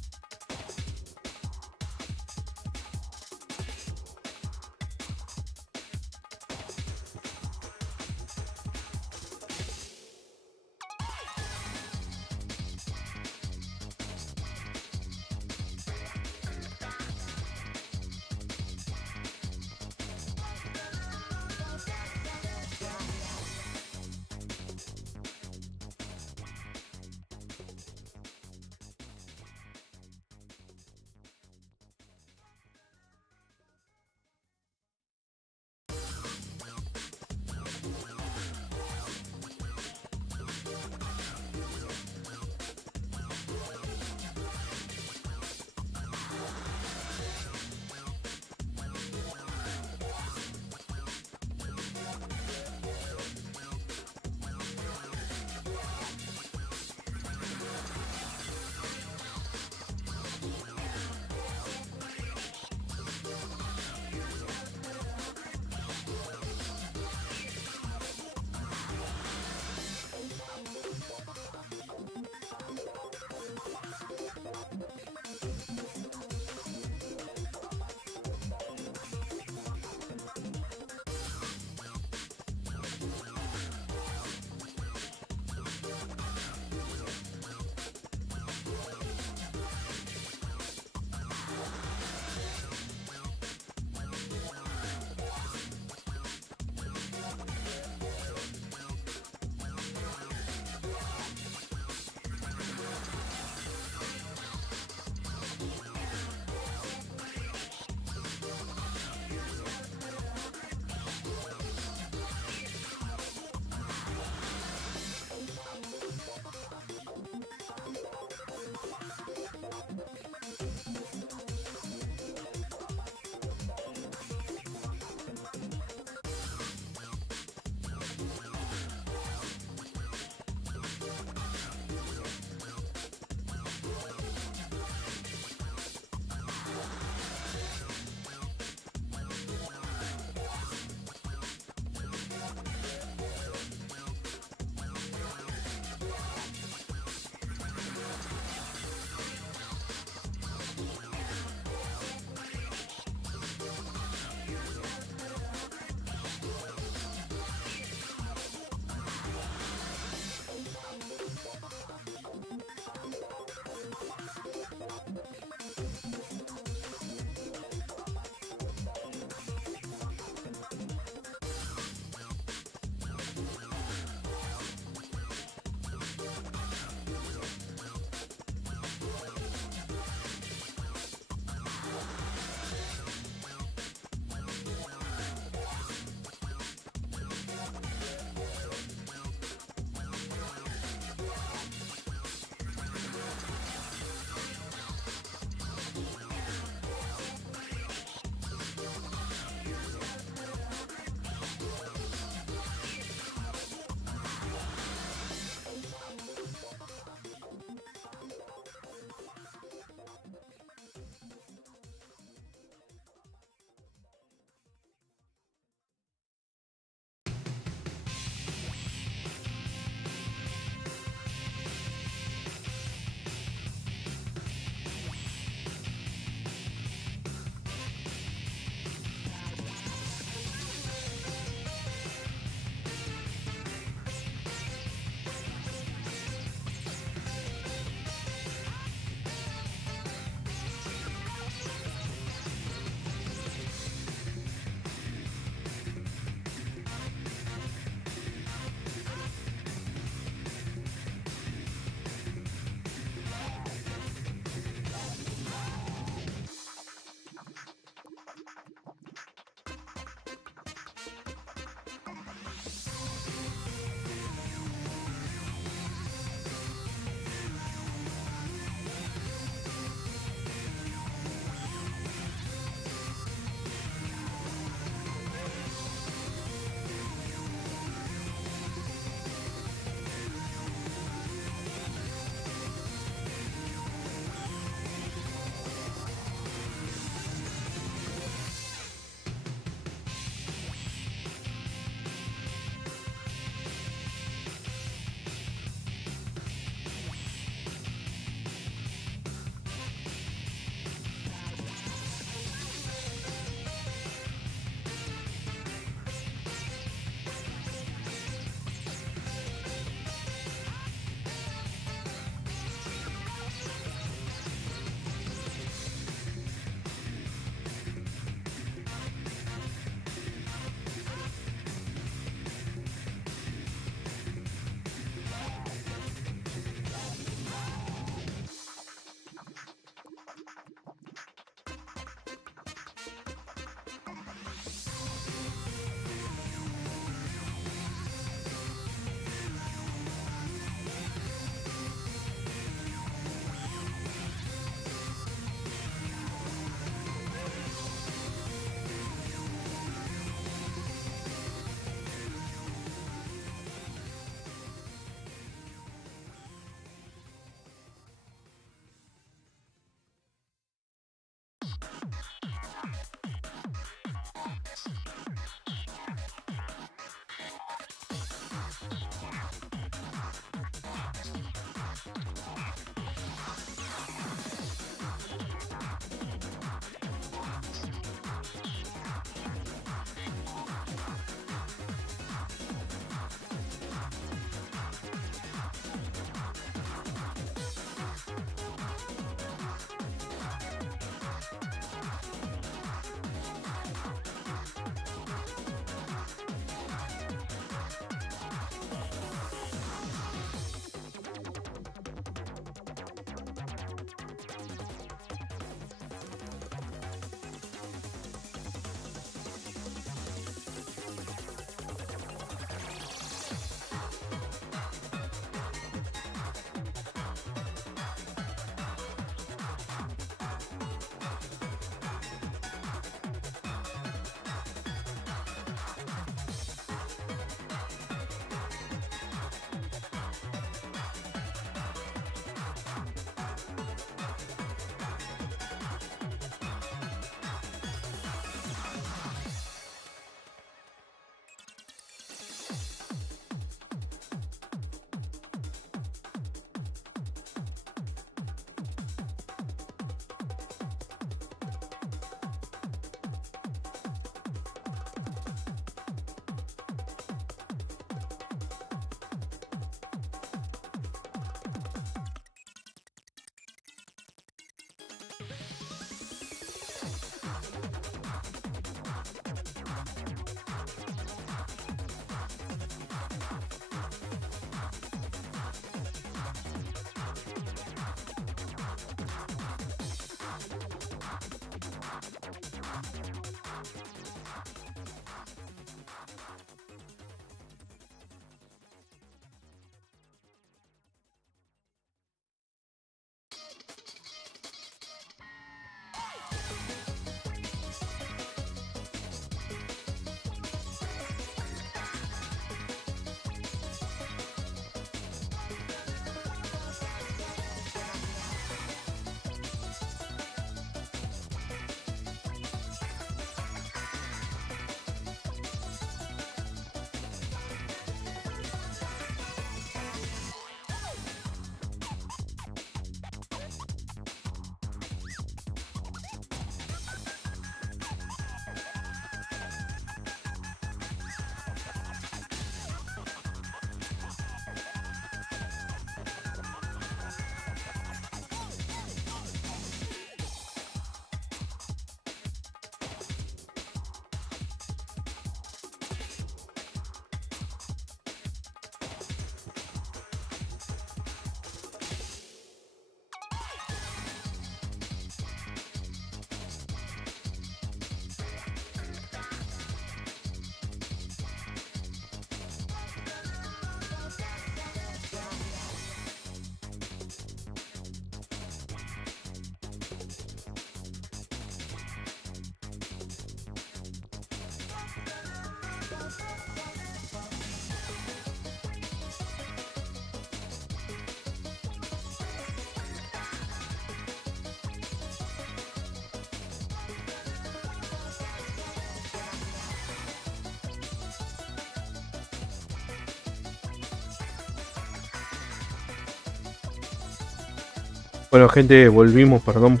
Bueno, gente, volvimos, perdón.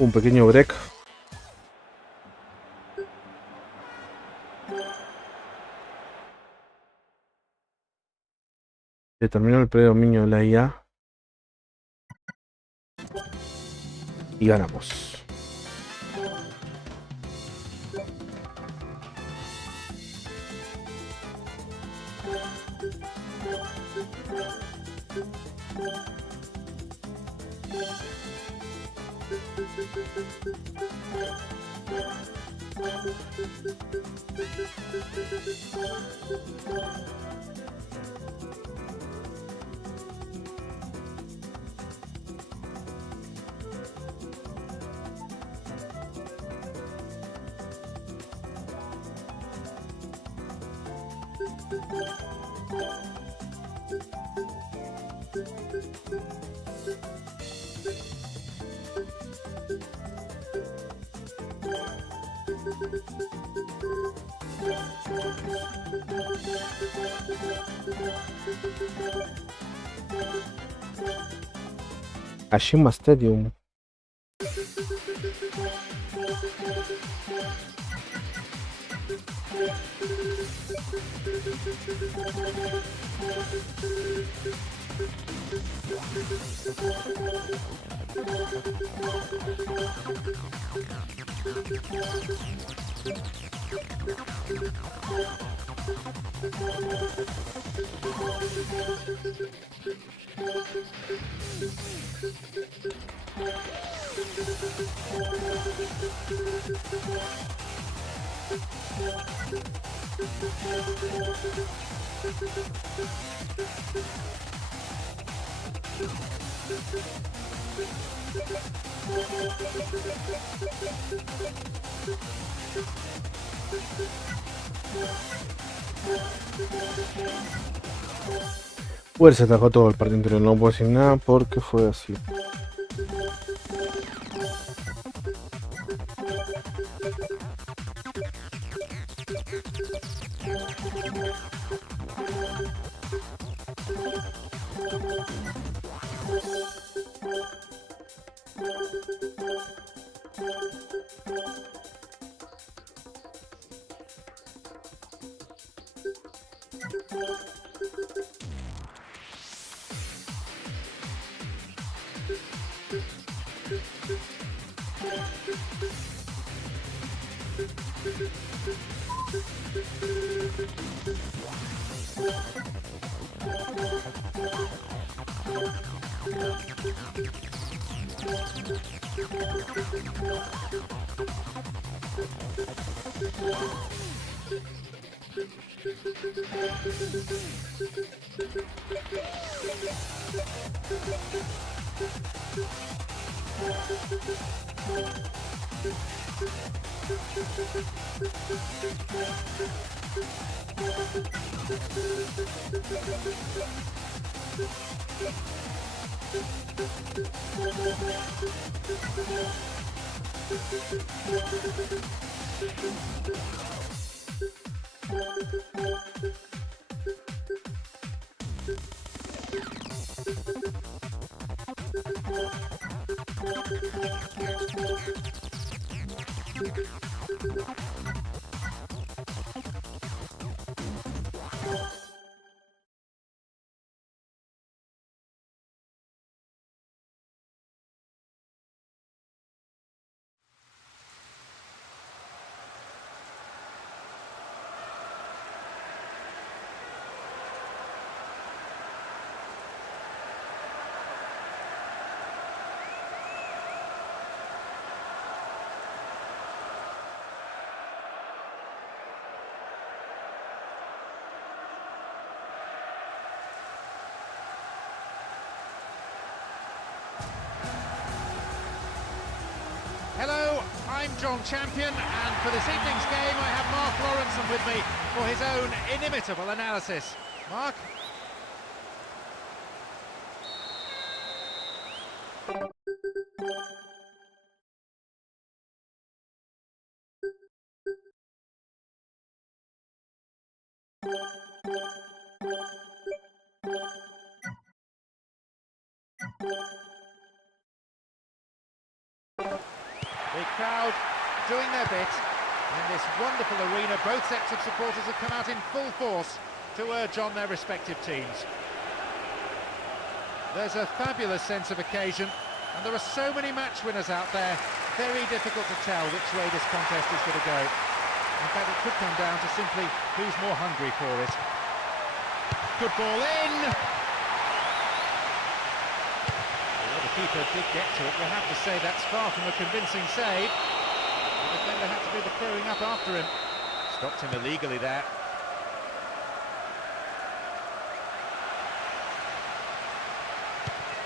Un pequeño break. Se terminó el predominio de la IA. Y ganamos. Kashima Stadium. Pues se atajó todo el partido interior, no puedo decir nada porque fue así. Hello, I'm John Champion, and for this evening's game I have Mark Lawrenson with me for his own inimitable analysis. Mark? The crowd doing their bit in this wonderful arena. Both sets of supporters have come out in full force to urge on their respective teams. There's a fabulous sense of occasion, and there are so many match winners out there. Very difficult to tell which way this contest is going to go. In fact, it could come down to simply who's more hungry for it. Good ball in! Keeper did get to it. We'll have to say that's far from a convincing save. The defender had to do the clearing up after him. Stopped him illegally there.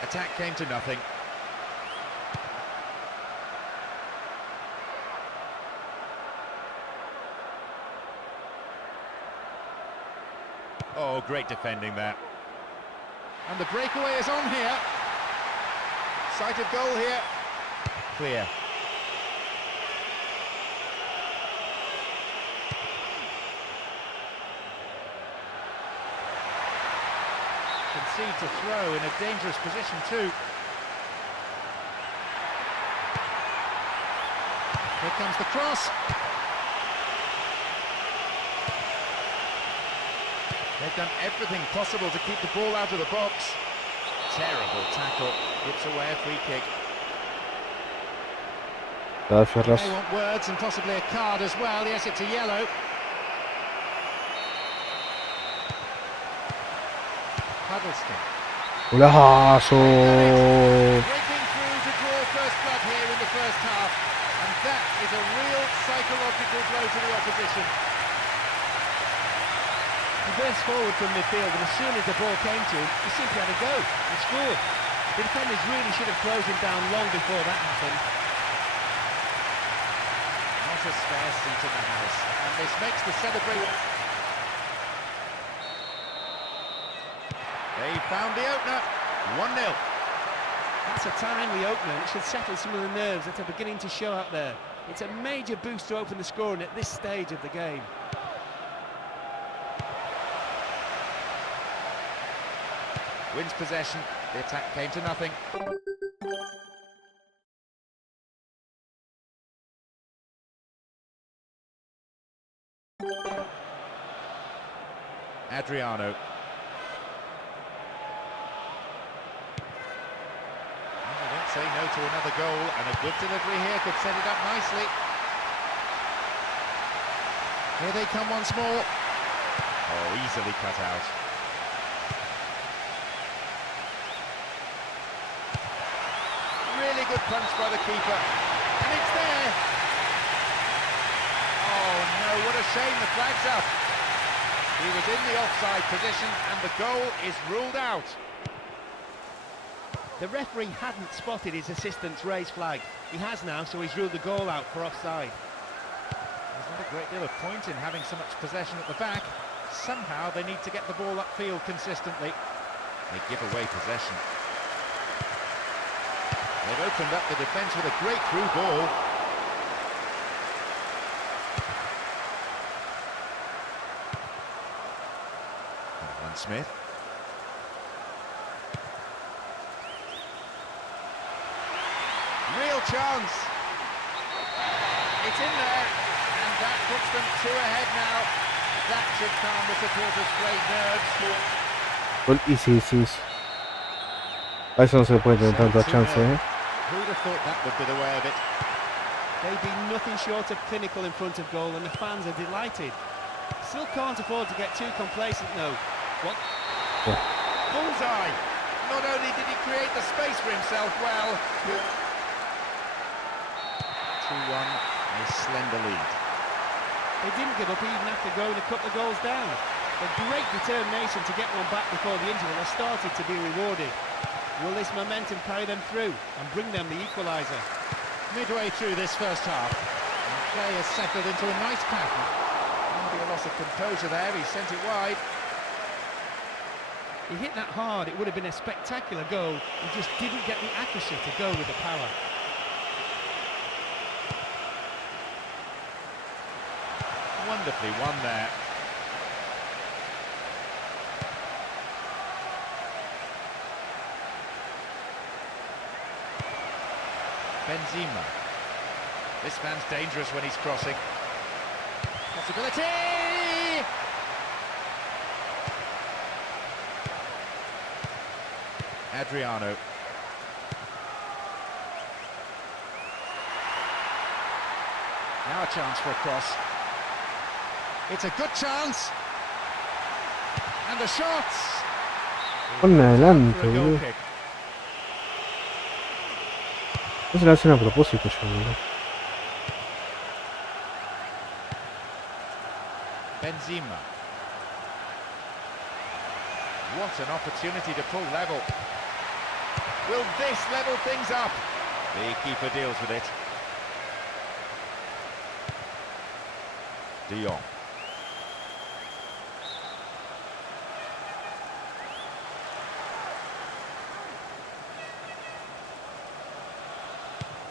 Attack came to nothing. Oh, great defending there. And the breakaway is on here. Sighted goal here. Clear. concede to throw in a dangerous position too. Here comes the cross. They've done everything possible to keep the ball out of the box. Terrible tackle. Gives away a free kick. They want words and possibly a card as well. Yes, it's a yellow. Huddleston. Golazo. Breaking through to draw first blood here in the first half. And that is a real psychological blow to the opposition. He burst forward from midfield, and as soon as the ball came to him, he simply had a go and scored. The defenders really should have closed him down long before that happened. Not a spare seat in the house, and this makes the celebration. They found the opener, 1-0. That's a timely opener. It should settle some of the nerves that are beginning to show out there. It's a major boost to open the scoring at this stage of the game. Wins possession, the attack came to nothing. Adriano. I don't say no to another goal, and a good delivery here could set it up nicely. Here they come once more. Oh, easily cut out. Really good punch by the keeper, and it's there. Oh no, what a shame, the flag's up. He was in the offside position and the goal is ruled out. The referee hadn't spotted his assistant's raised flag. He has now, so he's ruled the goal out for offside. There's not a great deal of point in having so much possession at the back. Somehow they need to get the ball upfield consistently. They give away possession. They've opened up the defence with a great through ball. And Smith. Real chance. It's in there, and that puts them 2 ahead now. That should calm the supporters' frayed nerves. Gol easy. A eso no se le puede tener tanta chance, ¿eh? Who'd have thought that would be the way of it? They've been nothing short of clinical in front of goal, and the fans are delighted. Still can't afford to get too complacent, though. What? Yeah. Bullseye! Not only did he create the space for himself well. 2-1, a slender lead. They didn't give up even after going a couple of goals down. The great determination to get one back before the interval has started to be rewarded. Will this momentum carry them through and bring them the equaliser? Midway through this first half, and play has settled into a nice pattern. Maybe a loss of composure there, he sent it wide. He hit that hard, it would have been a spectacular goal. He just didn't get the accuracy to go with the power. Wonderfully won there. Benzema. This man's dangerous when he's crossing. Possibility! Adriano. Now a chance for a cross. It's a good chance. And the shots. Pon adelante, For a goal boludo. kick. No se lo hacen a propósito ya, boludo. Benzema. What an opportunity to pull level. Will this level things up? The keeper deals with it. De Jong.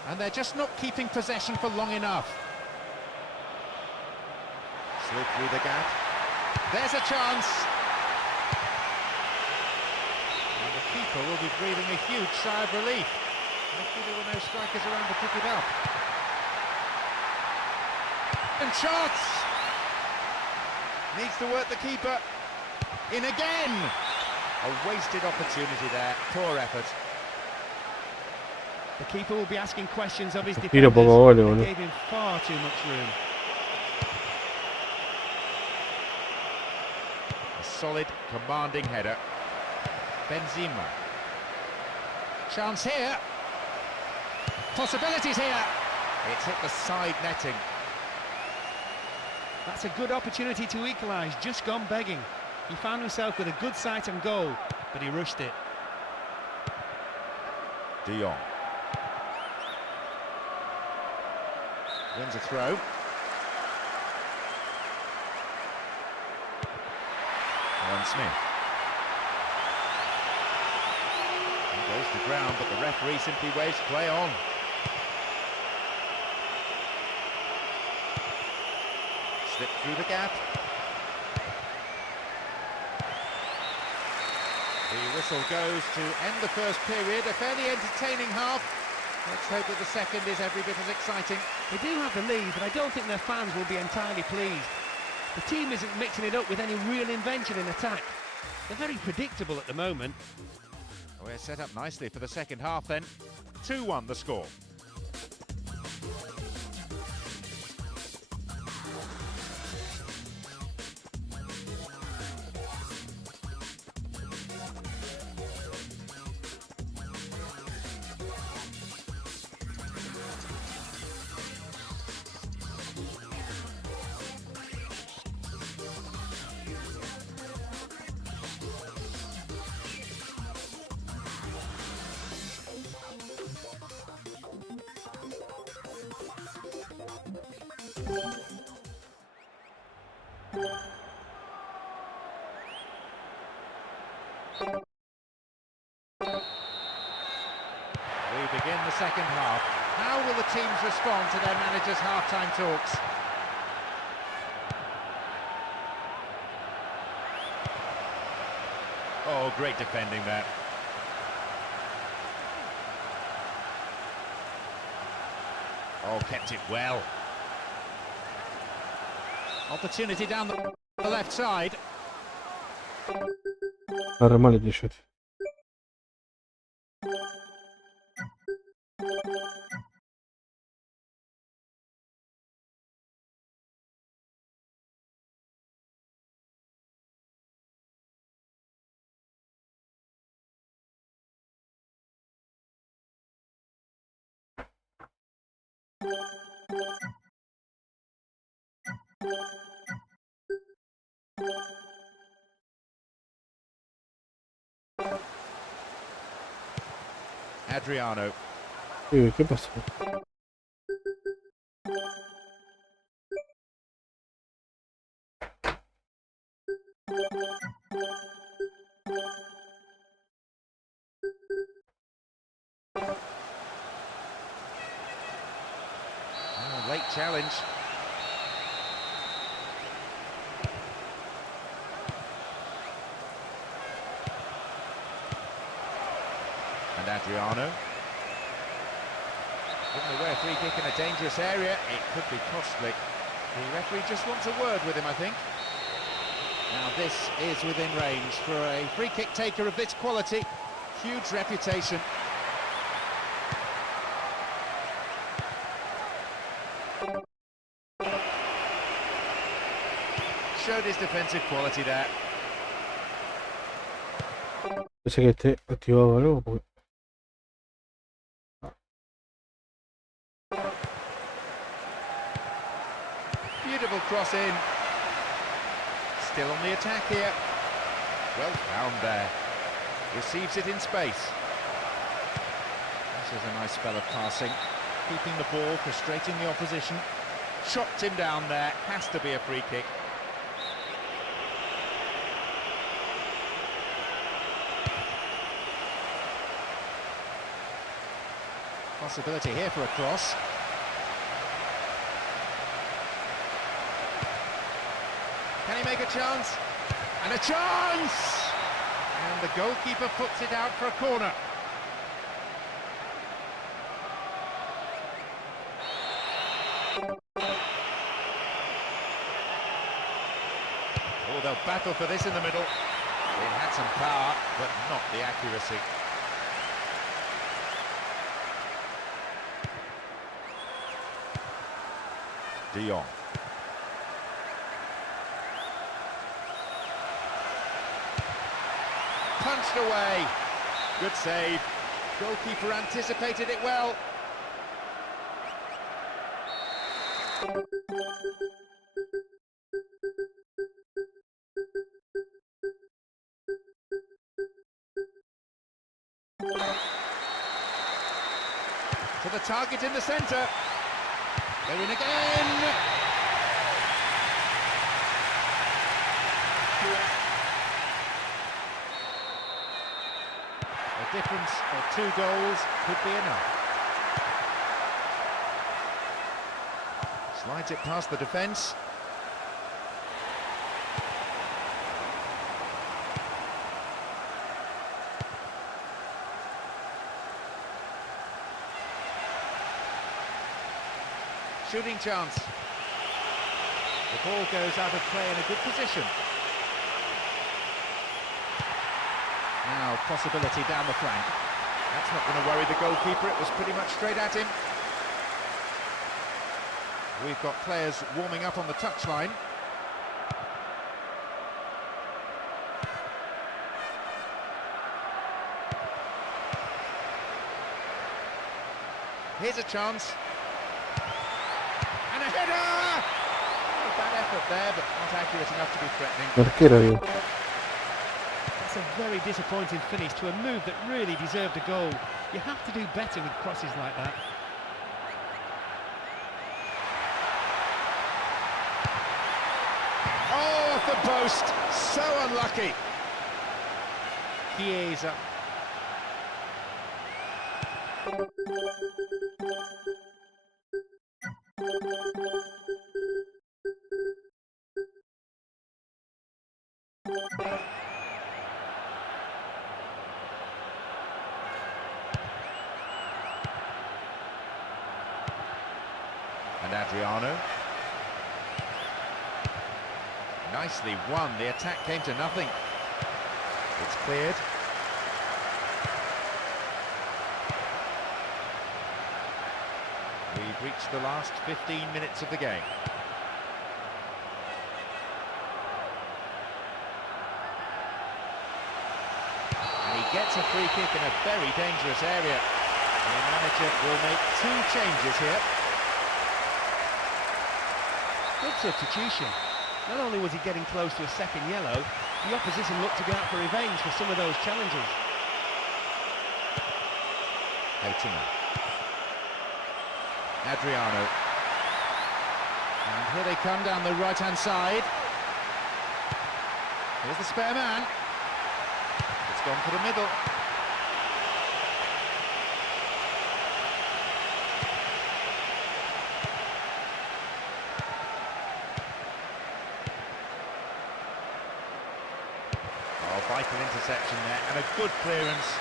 And they're just not keeping possession for long enough. Slid through the gap. There's a chance. keeper will be breathing a huge sigh of relief. Lucky there were no strikers around to pick it up. And shots! Needs to work the keeper. In again! A wasted opportunity there. Poor effort. The keeper will be asking questions of his Tiro poco gol, defenders. boludo. They gave him far too much room. A solid, commanding header. Benzema. Chance here. Possibilities here. It's hit the side netting. That's a good opportunity to equalise, just gone begging. He found himself with a good sight on goal, but he rushed it. De Jong. Wins a throw. Alan Smith. He goes to ground, but the referee simply waves play on. Slip through the gap. The whistle goes to end the first period, a fairly entertaining half. Let's hope that the second is every bit as exciting. They do have the lead, but I don't think their fans will be entirely pleased. The team isn't mixing it up with any real invention in attack. They're very predictable at the moment. We're set up nicely for the second half then. 2-1 the score. We begin the second half. How will the teams respond to their manager's half-time talks? Oh, great defending there. Oh, kept it well. Opportunity down the left side. Agarra mal el t-shirt. Adriano. ¿Qué pasó? Oh, late challenge. And Adriano. Giving away a free kick in a dangerous area, it could be costly. The referee just wants a word with him, I think. Now this is within range for a free kick taker of this quality. Huge reputation. Showed his defensive quality there. Pensé que esté activado algo porque... Beautiful cross in. Still on the attack here. Well found there. Receives it in space. This is a nice spell of passing. Keeping the ball, frustrating the opposition. Chopped him down there. Has to be a free kick. Possibility here for a cross. Can he make a chance? And a chance! And the goalkeeper puts it out for a corner. Oh, they'll battle for this in the middle. It had some power, but not the accuracy. De Jong. Punched away. Good save. Goalkeeper anticipated it well. To the target in the centre. They're in again. A difference of 2 goals could be enough. Slides it past the defence. Shooting chance. The ball goes out of play in a good position. Now possibility down the flank. That's not going to worry the goalkeeper, it was pretty much straight at him. We've got players warming up on the touchline. Here's a chance. And a header! Oh, bad effort there, but not accurate enough to be threatening. Arquero, digo. That's a very disappointing finish to a move that really deserved a goal. You have to do better with crosses like that. Oh, off the post! So unlucky. Chiesa. And Adriano. Nicely won. The attack came to nothing. It's cleared. We've reached the last 15 minutes of the game. And he gets a free kick in a very dangerous area. The manager will make 2 changes here. Good substitution. Not only was he getting close to a second yellow, the opposition looked to go out for revenge for some of those challenges. Coutinho. Adriano. And here they come down the right-hand side. Here's the spare man. It's gone for the middle. Oh, vital interception there, and a good clearance.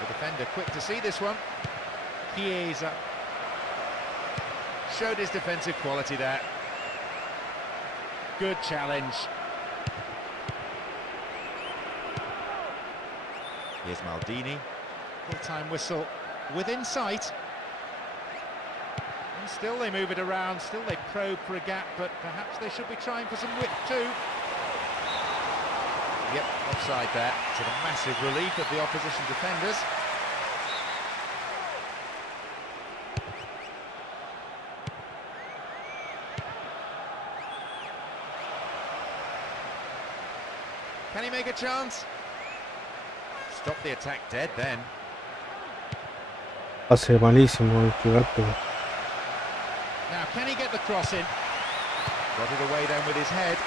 The defender quick to see this one. Chiesa showed his defensive quality there. Good challenge. Here's Maldini. Full-time whistle within sight. And still they move it around, still they probe for a gap, but perhaps they should be trying for some width too. Yep, offside there, to the massive relief of the opposition defenders. Can he make a chance? Stop the attack dead then. Hace malísimo este gato. Now, can he get the cross in? Got it away then with his head.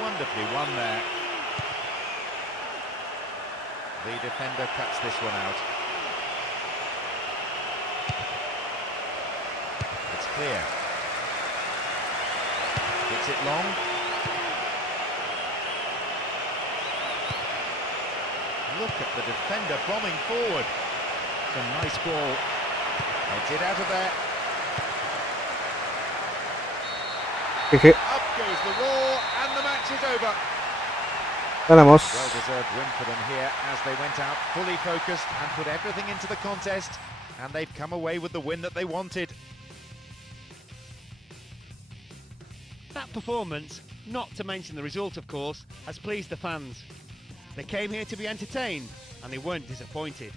Wonderfully won there. The defender cuts this one out. It's clear. Hits it long. Look at the defender bombing forward. It's a nice ball. Heads it out of there. Jeje. Up goes the roar, and the match is over. Ganamos. Well-deserved win for them here as they went out fully focused and put everything into the contest, and they've come away with the win that they wanted. That performance, not to mention the result of course, has pleased the fans. They came here to be entertained and they weren't disappointed.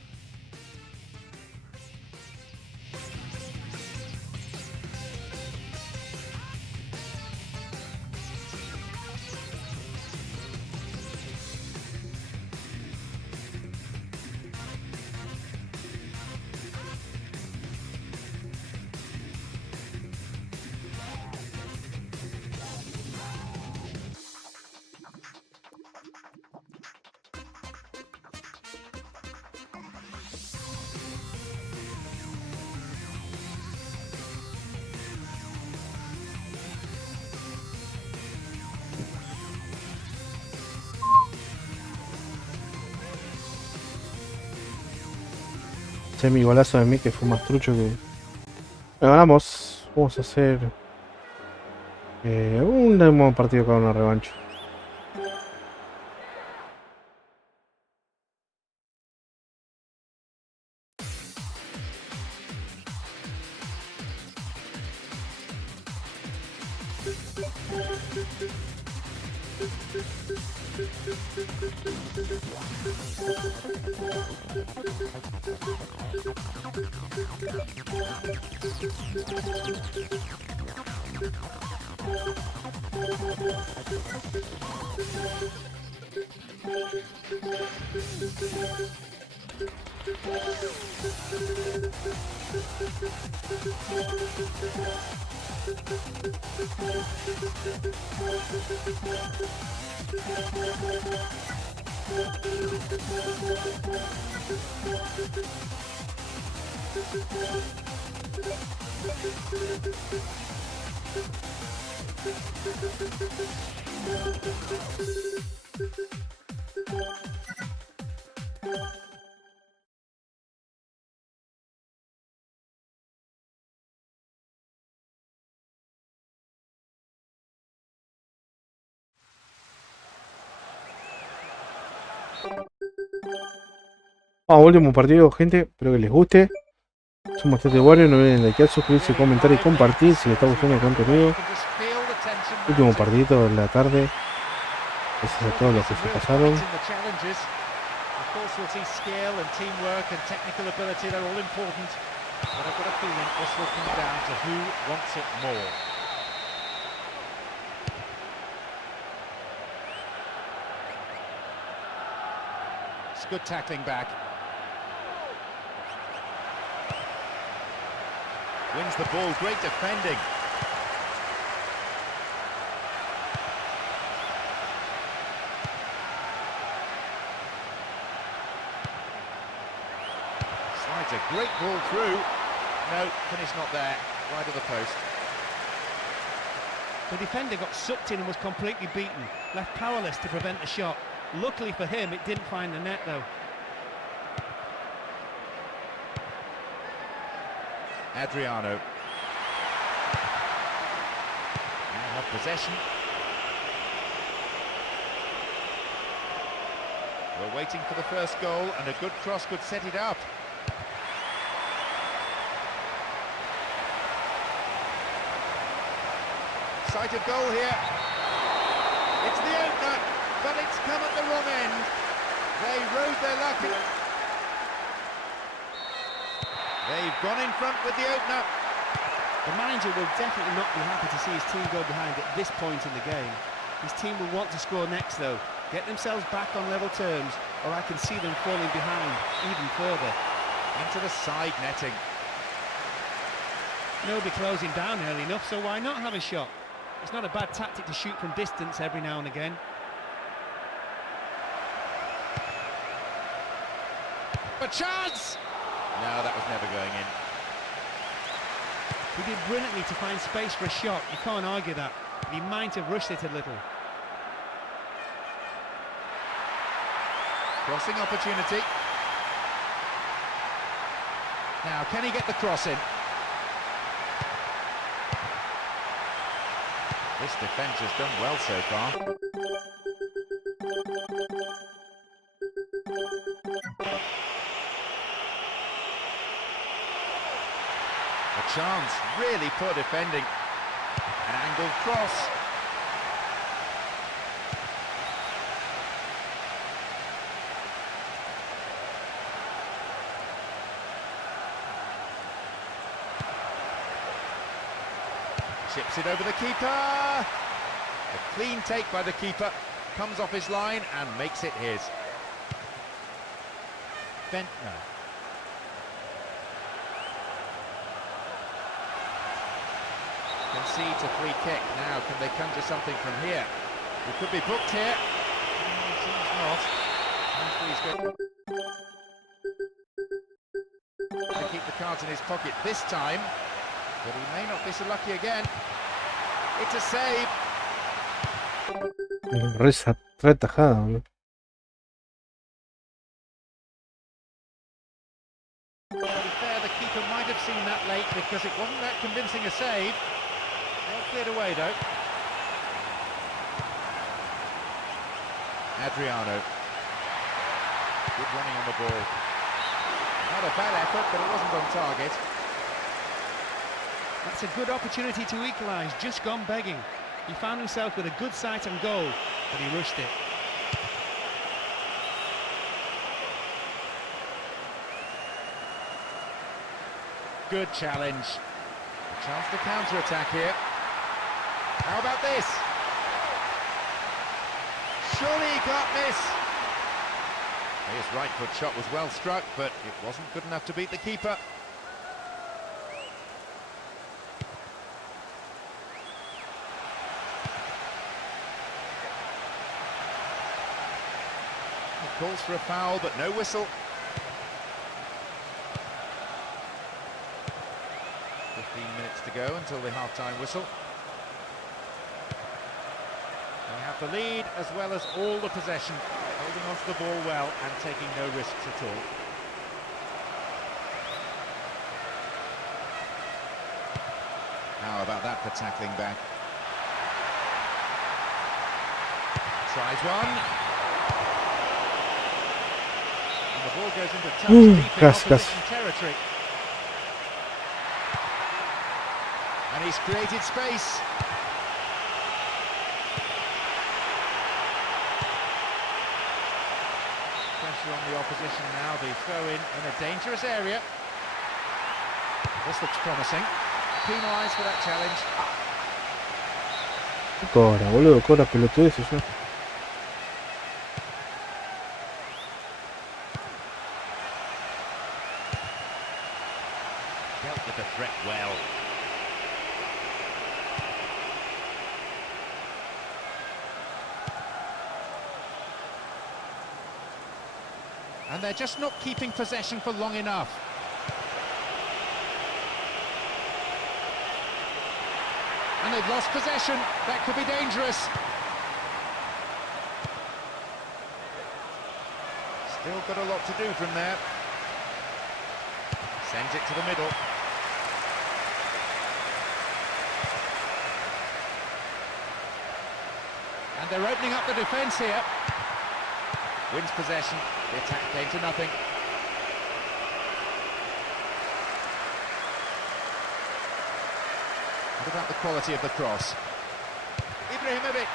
Mi golazo de mí que fue más trucho que... Bueno, ganamos. Vamos a hacer un nuevo partido con una revancha. Último partido, gente. Espero que les guste. Somos Este Wario. No olviden likear, suscribirse, comentar y compartir si les está gustando el contenido. Último partidito de la tarde. Gracias a todos los que se pasaron. Good tackling back. Wins the ball, great defending. Slides a great ball through. No, finish not there. Wide of the post. The defender got sucked in and was completely beaten, left powerless to prevent the shot. Luckily for him, it didn't find the net though. Adriano. Now have possession. We're waiting for the first goal, and a good cross could set it up. Sight of goal here. It's the opener, but it's come at the wrong end. They rode their luck. They've gone in front with the opener. The manager will definitely not be happy to see his team go behind at this point in the game. His team will want to score next though, get themselves back on level terms, or I can see them falling behind even further. Into the side netting. Nobody closing down early enough, so why not have a shot? It's not a bad tactic to shoot from distance every now and again. A chance! No, that was never going in. He did brilliantly to find space for a shot. You can't argue that. But he might have rushed it a little. Crossing opportunity. Now, can he get the cross in? This defence has done well so far. A chance, really poor defending. An angled cross. Chips it over the keeper. A clean take by the keeper. Comes off his line and makes it his. Venta. Concedes a free kick. Now, can they conjure something from here? He could be booked here. Seems not. To keep the cards in his pocket this time, but he may not be so lucky again. It's a save. Re tajada, boludo. To be fair, the keeper might have seen that late because it wasn't that convincing a save. Well cleared away though. Adriano. Good running on the ball. Not a bad effort, but it wasn't on target. That's a good opportunity to equalise, just gone begging. He found himself with a good sight on goal, but he rushed it. Good challenge. A chance to counter-attack here. How about this? Surely he can't miss. His right foot shot was well struck, but it wasn't good enough to beat the keeper. He calls for a foul, but no whistle. 15 minutes to go until the half-time whistle. They have the lead as well as all the possession, holding onto the ball well and taking no risks at all. How about that for tackling back? Tries one. And the ball goes into touch deep in opposition territory. And he's created space. Pressure on the opposition now, the throw-in a dangerous area. This looks promising. Penalised for that challenge. Cobra, boludo, cobra pelotudeces eso. Dealt with the threat well. And they're just not keeping possession for long enough. And they've lost possession. That could be dangerous. Still got a lot to do from there. Sends it to the middle. And they're opening up the defence here. Wins possession. The attack came to nothing. What about the quality of the cross? Ibrahimovic.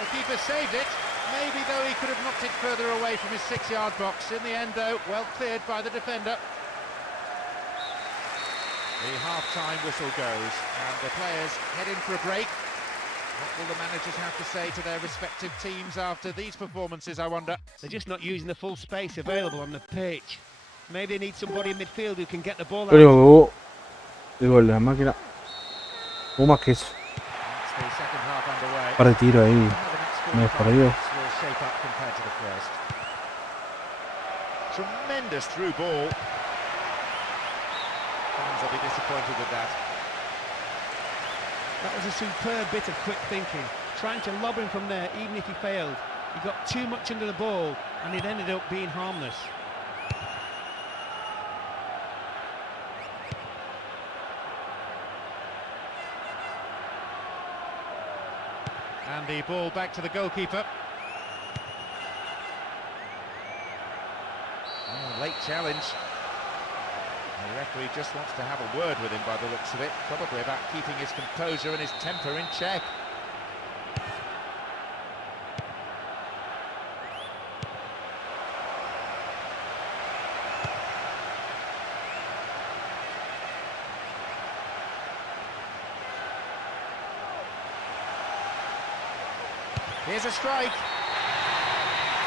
The keeper saved it. Maybe, though, he could have knocked it further away from his 6-yard box. In the end, though, well cleared by the defender. The half-time whistle goes, and the players head in for a break. What will the managers have to say to their respective teams after these performances, I wonder? They're just not using the full space available on the pitch. Maybe they need somebody in midfield who can get the ball out. Pero digo, la máquina más que eso. Par de tiro ahí. Me por Dios. tremendous through ball. Fans will be disappointed with that. That was a superb bit of quick thinking, trying to lob him from there even if he failed. He got too much under the ball and it ended up being harmless. And the ball back to the goalkeeper. Oh, late challenge. The referee just wants to have a word with him by the looks of it, probably about keeping his composure and his temper in check. Here's a strike.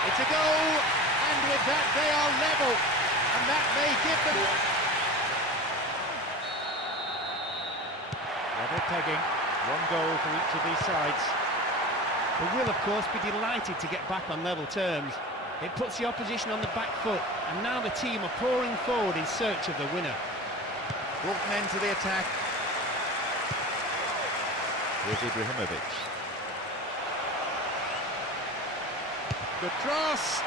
It's a goal, and with that they are level, and that may give them... Level pegging, one goal for each of these sides. They will, of course, be delighted to get back on level terms. It puts the opposition on the back foot, and now the team are pouring forward in search of the winner. Brought an end to the attack. Here's Ibrahimovic. Good cross.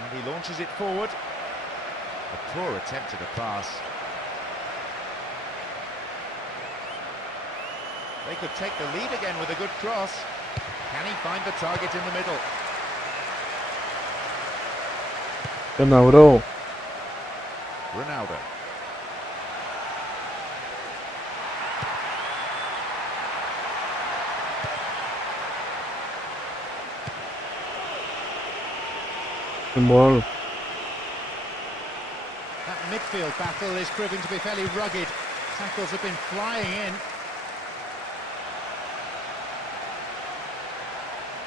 And he launches it forward. A poor attempt at a pass. They could take the lead again with a good cross. Can he find the target in the middle? ¿Qué onda, bro? Ronaldo. Ball. That midfield battle is proving to be fairly rugged. Tackles have been flying in.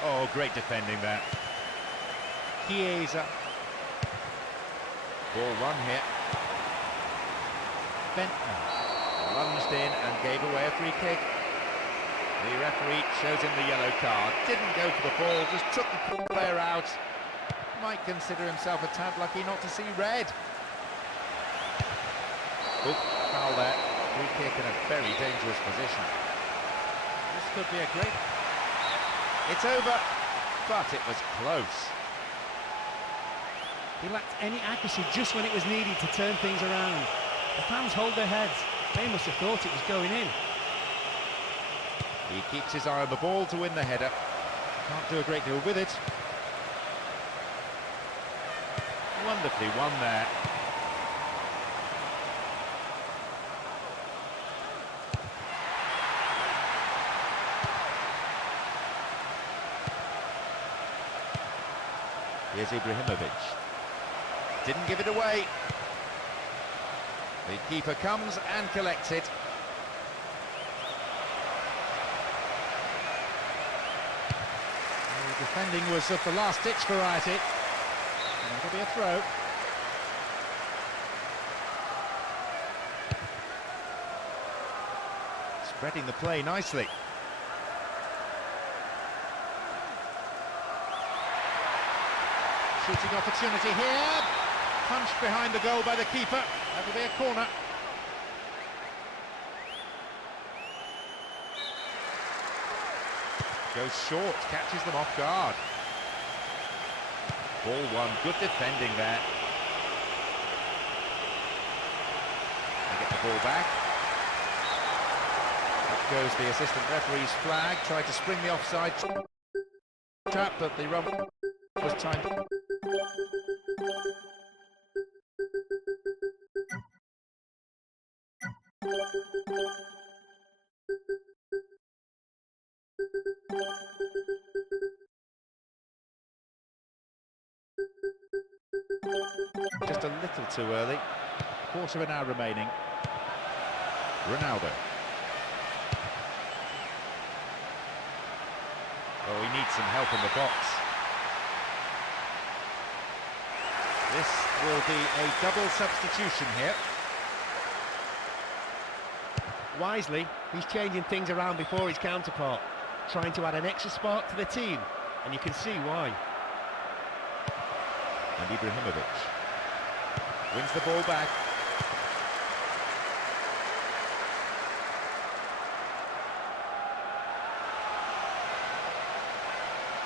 Oh, great defending there. Chiesa. Ball one here. Venta lunged in and gave away a free kick. The referee shows him the yellow card. Didn't go for the ball, just took the player out. Might consider himself a tad lucky not to see red. Oh, foul there. Free kick in a very dangerous position. This could be a great... It's over, but it was close. He lacked any accuracy just when it was needed to turn things around. The fans hold their heads. They must have thought it was going in. He keeps his eye on the ball to win the header. Can't do a great deal with it. Wonderfully won there. Here's Ibrahimovic. Didn't give it away. The keeper comes and collects it. The defending was of the last-ditch variety. And that'll be a throw. Spreading the play nicely. Shooting opportunity here. Punched behind the goal by the keeper. That'll be a corner. Goes short, catches them off guard. Ball one, good defending there. They get the ball back. Up goes the assistant referee's flag. Tried to spring the offside trap, but the run was timed. Just a little too early. Quarter of an hour remaining. Ronaldo. Oh, he needs some help in the box. This will be a double substitution here. Wisely, he's changing things around before his counterpart, trying to add an extra spark to the team. and you can see why. And Ibrahimovic wins the ball back.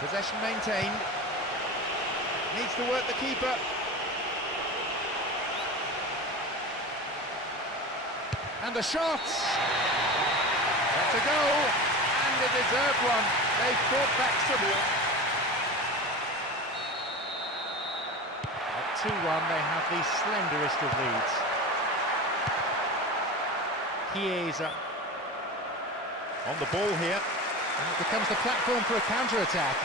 Possession maintained. Needs to work the keeper. And the shot! That's a goal, and a deserved one. They've fought back some. At 2-1, they have the slenderest of leads. Chiesa on the ball here, and it becomes the platform for a counter-attack.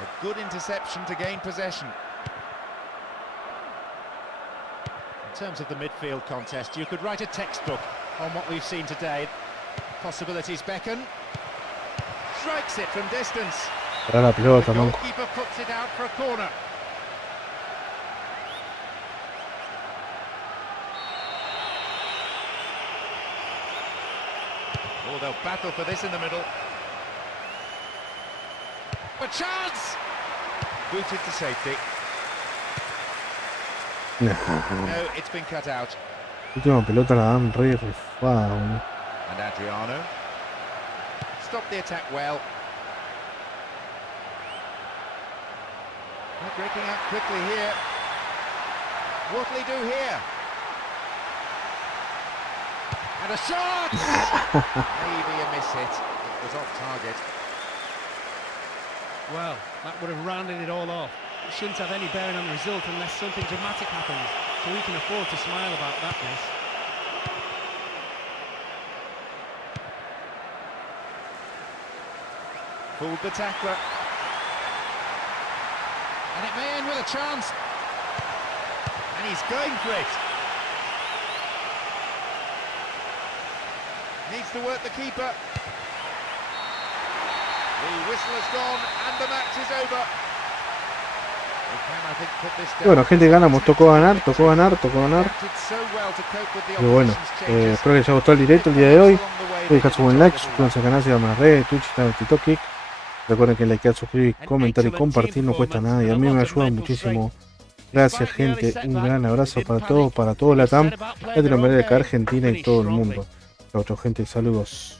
A good interception to gain possession. In terms of the midfield contest, you could write a textbook on what we've seen today. Possibilities beckon. Strikes it from distance. Para la pelota, The man. goalkeeper puts it out for a corner. Oh, they'll battle for this in the middle. A chance! Booted to safety. No, it's been cut out. Última pelota la dan re rifada, boludo. And Adriano stopped the attack well. They're breaking out quickly here. What'll he do here? And a shot! Maybe a miss hit. It was off target. Well, that would have rounded it all off. It shouldn't have any bearing on the result unless something dramatic happens, so we can afford to smile about that miss. Fooled the tackler. And it may end with a chance. And he's going for it. Needs to work the keeper. The whistle has gone and the match is over. They can, I think, put this Y bueno, down. gente, ganamos. Tocó ganar, tocó ganar, tocó ganar. Adapted so well to cope with the Pero bueno, opposition's changes. espero que les haya gustado el directo el día de hoy. Along the way, Dejen they su buen did like, enjoy the suscríbanse al canal, síganme en las redes, Twitch, Instagram, TikTok, Kick. Recuerden que likear, suscribir, comentar y compartir no cuesta nada y a mí me ayuda muchísimo. Gracias, gente, un gran abrazo para todo LATAM, Latinoamérica, Argentina y todo el mundo. Chau, chau, gente, saludos.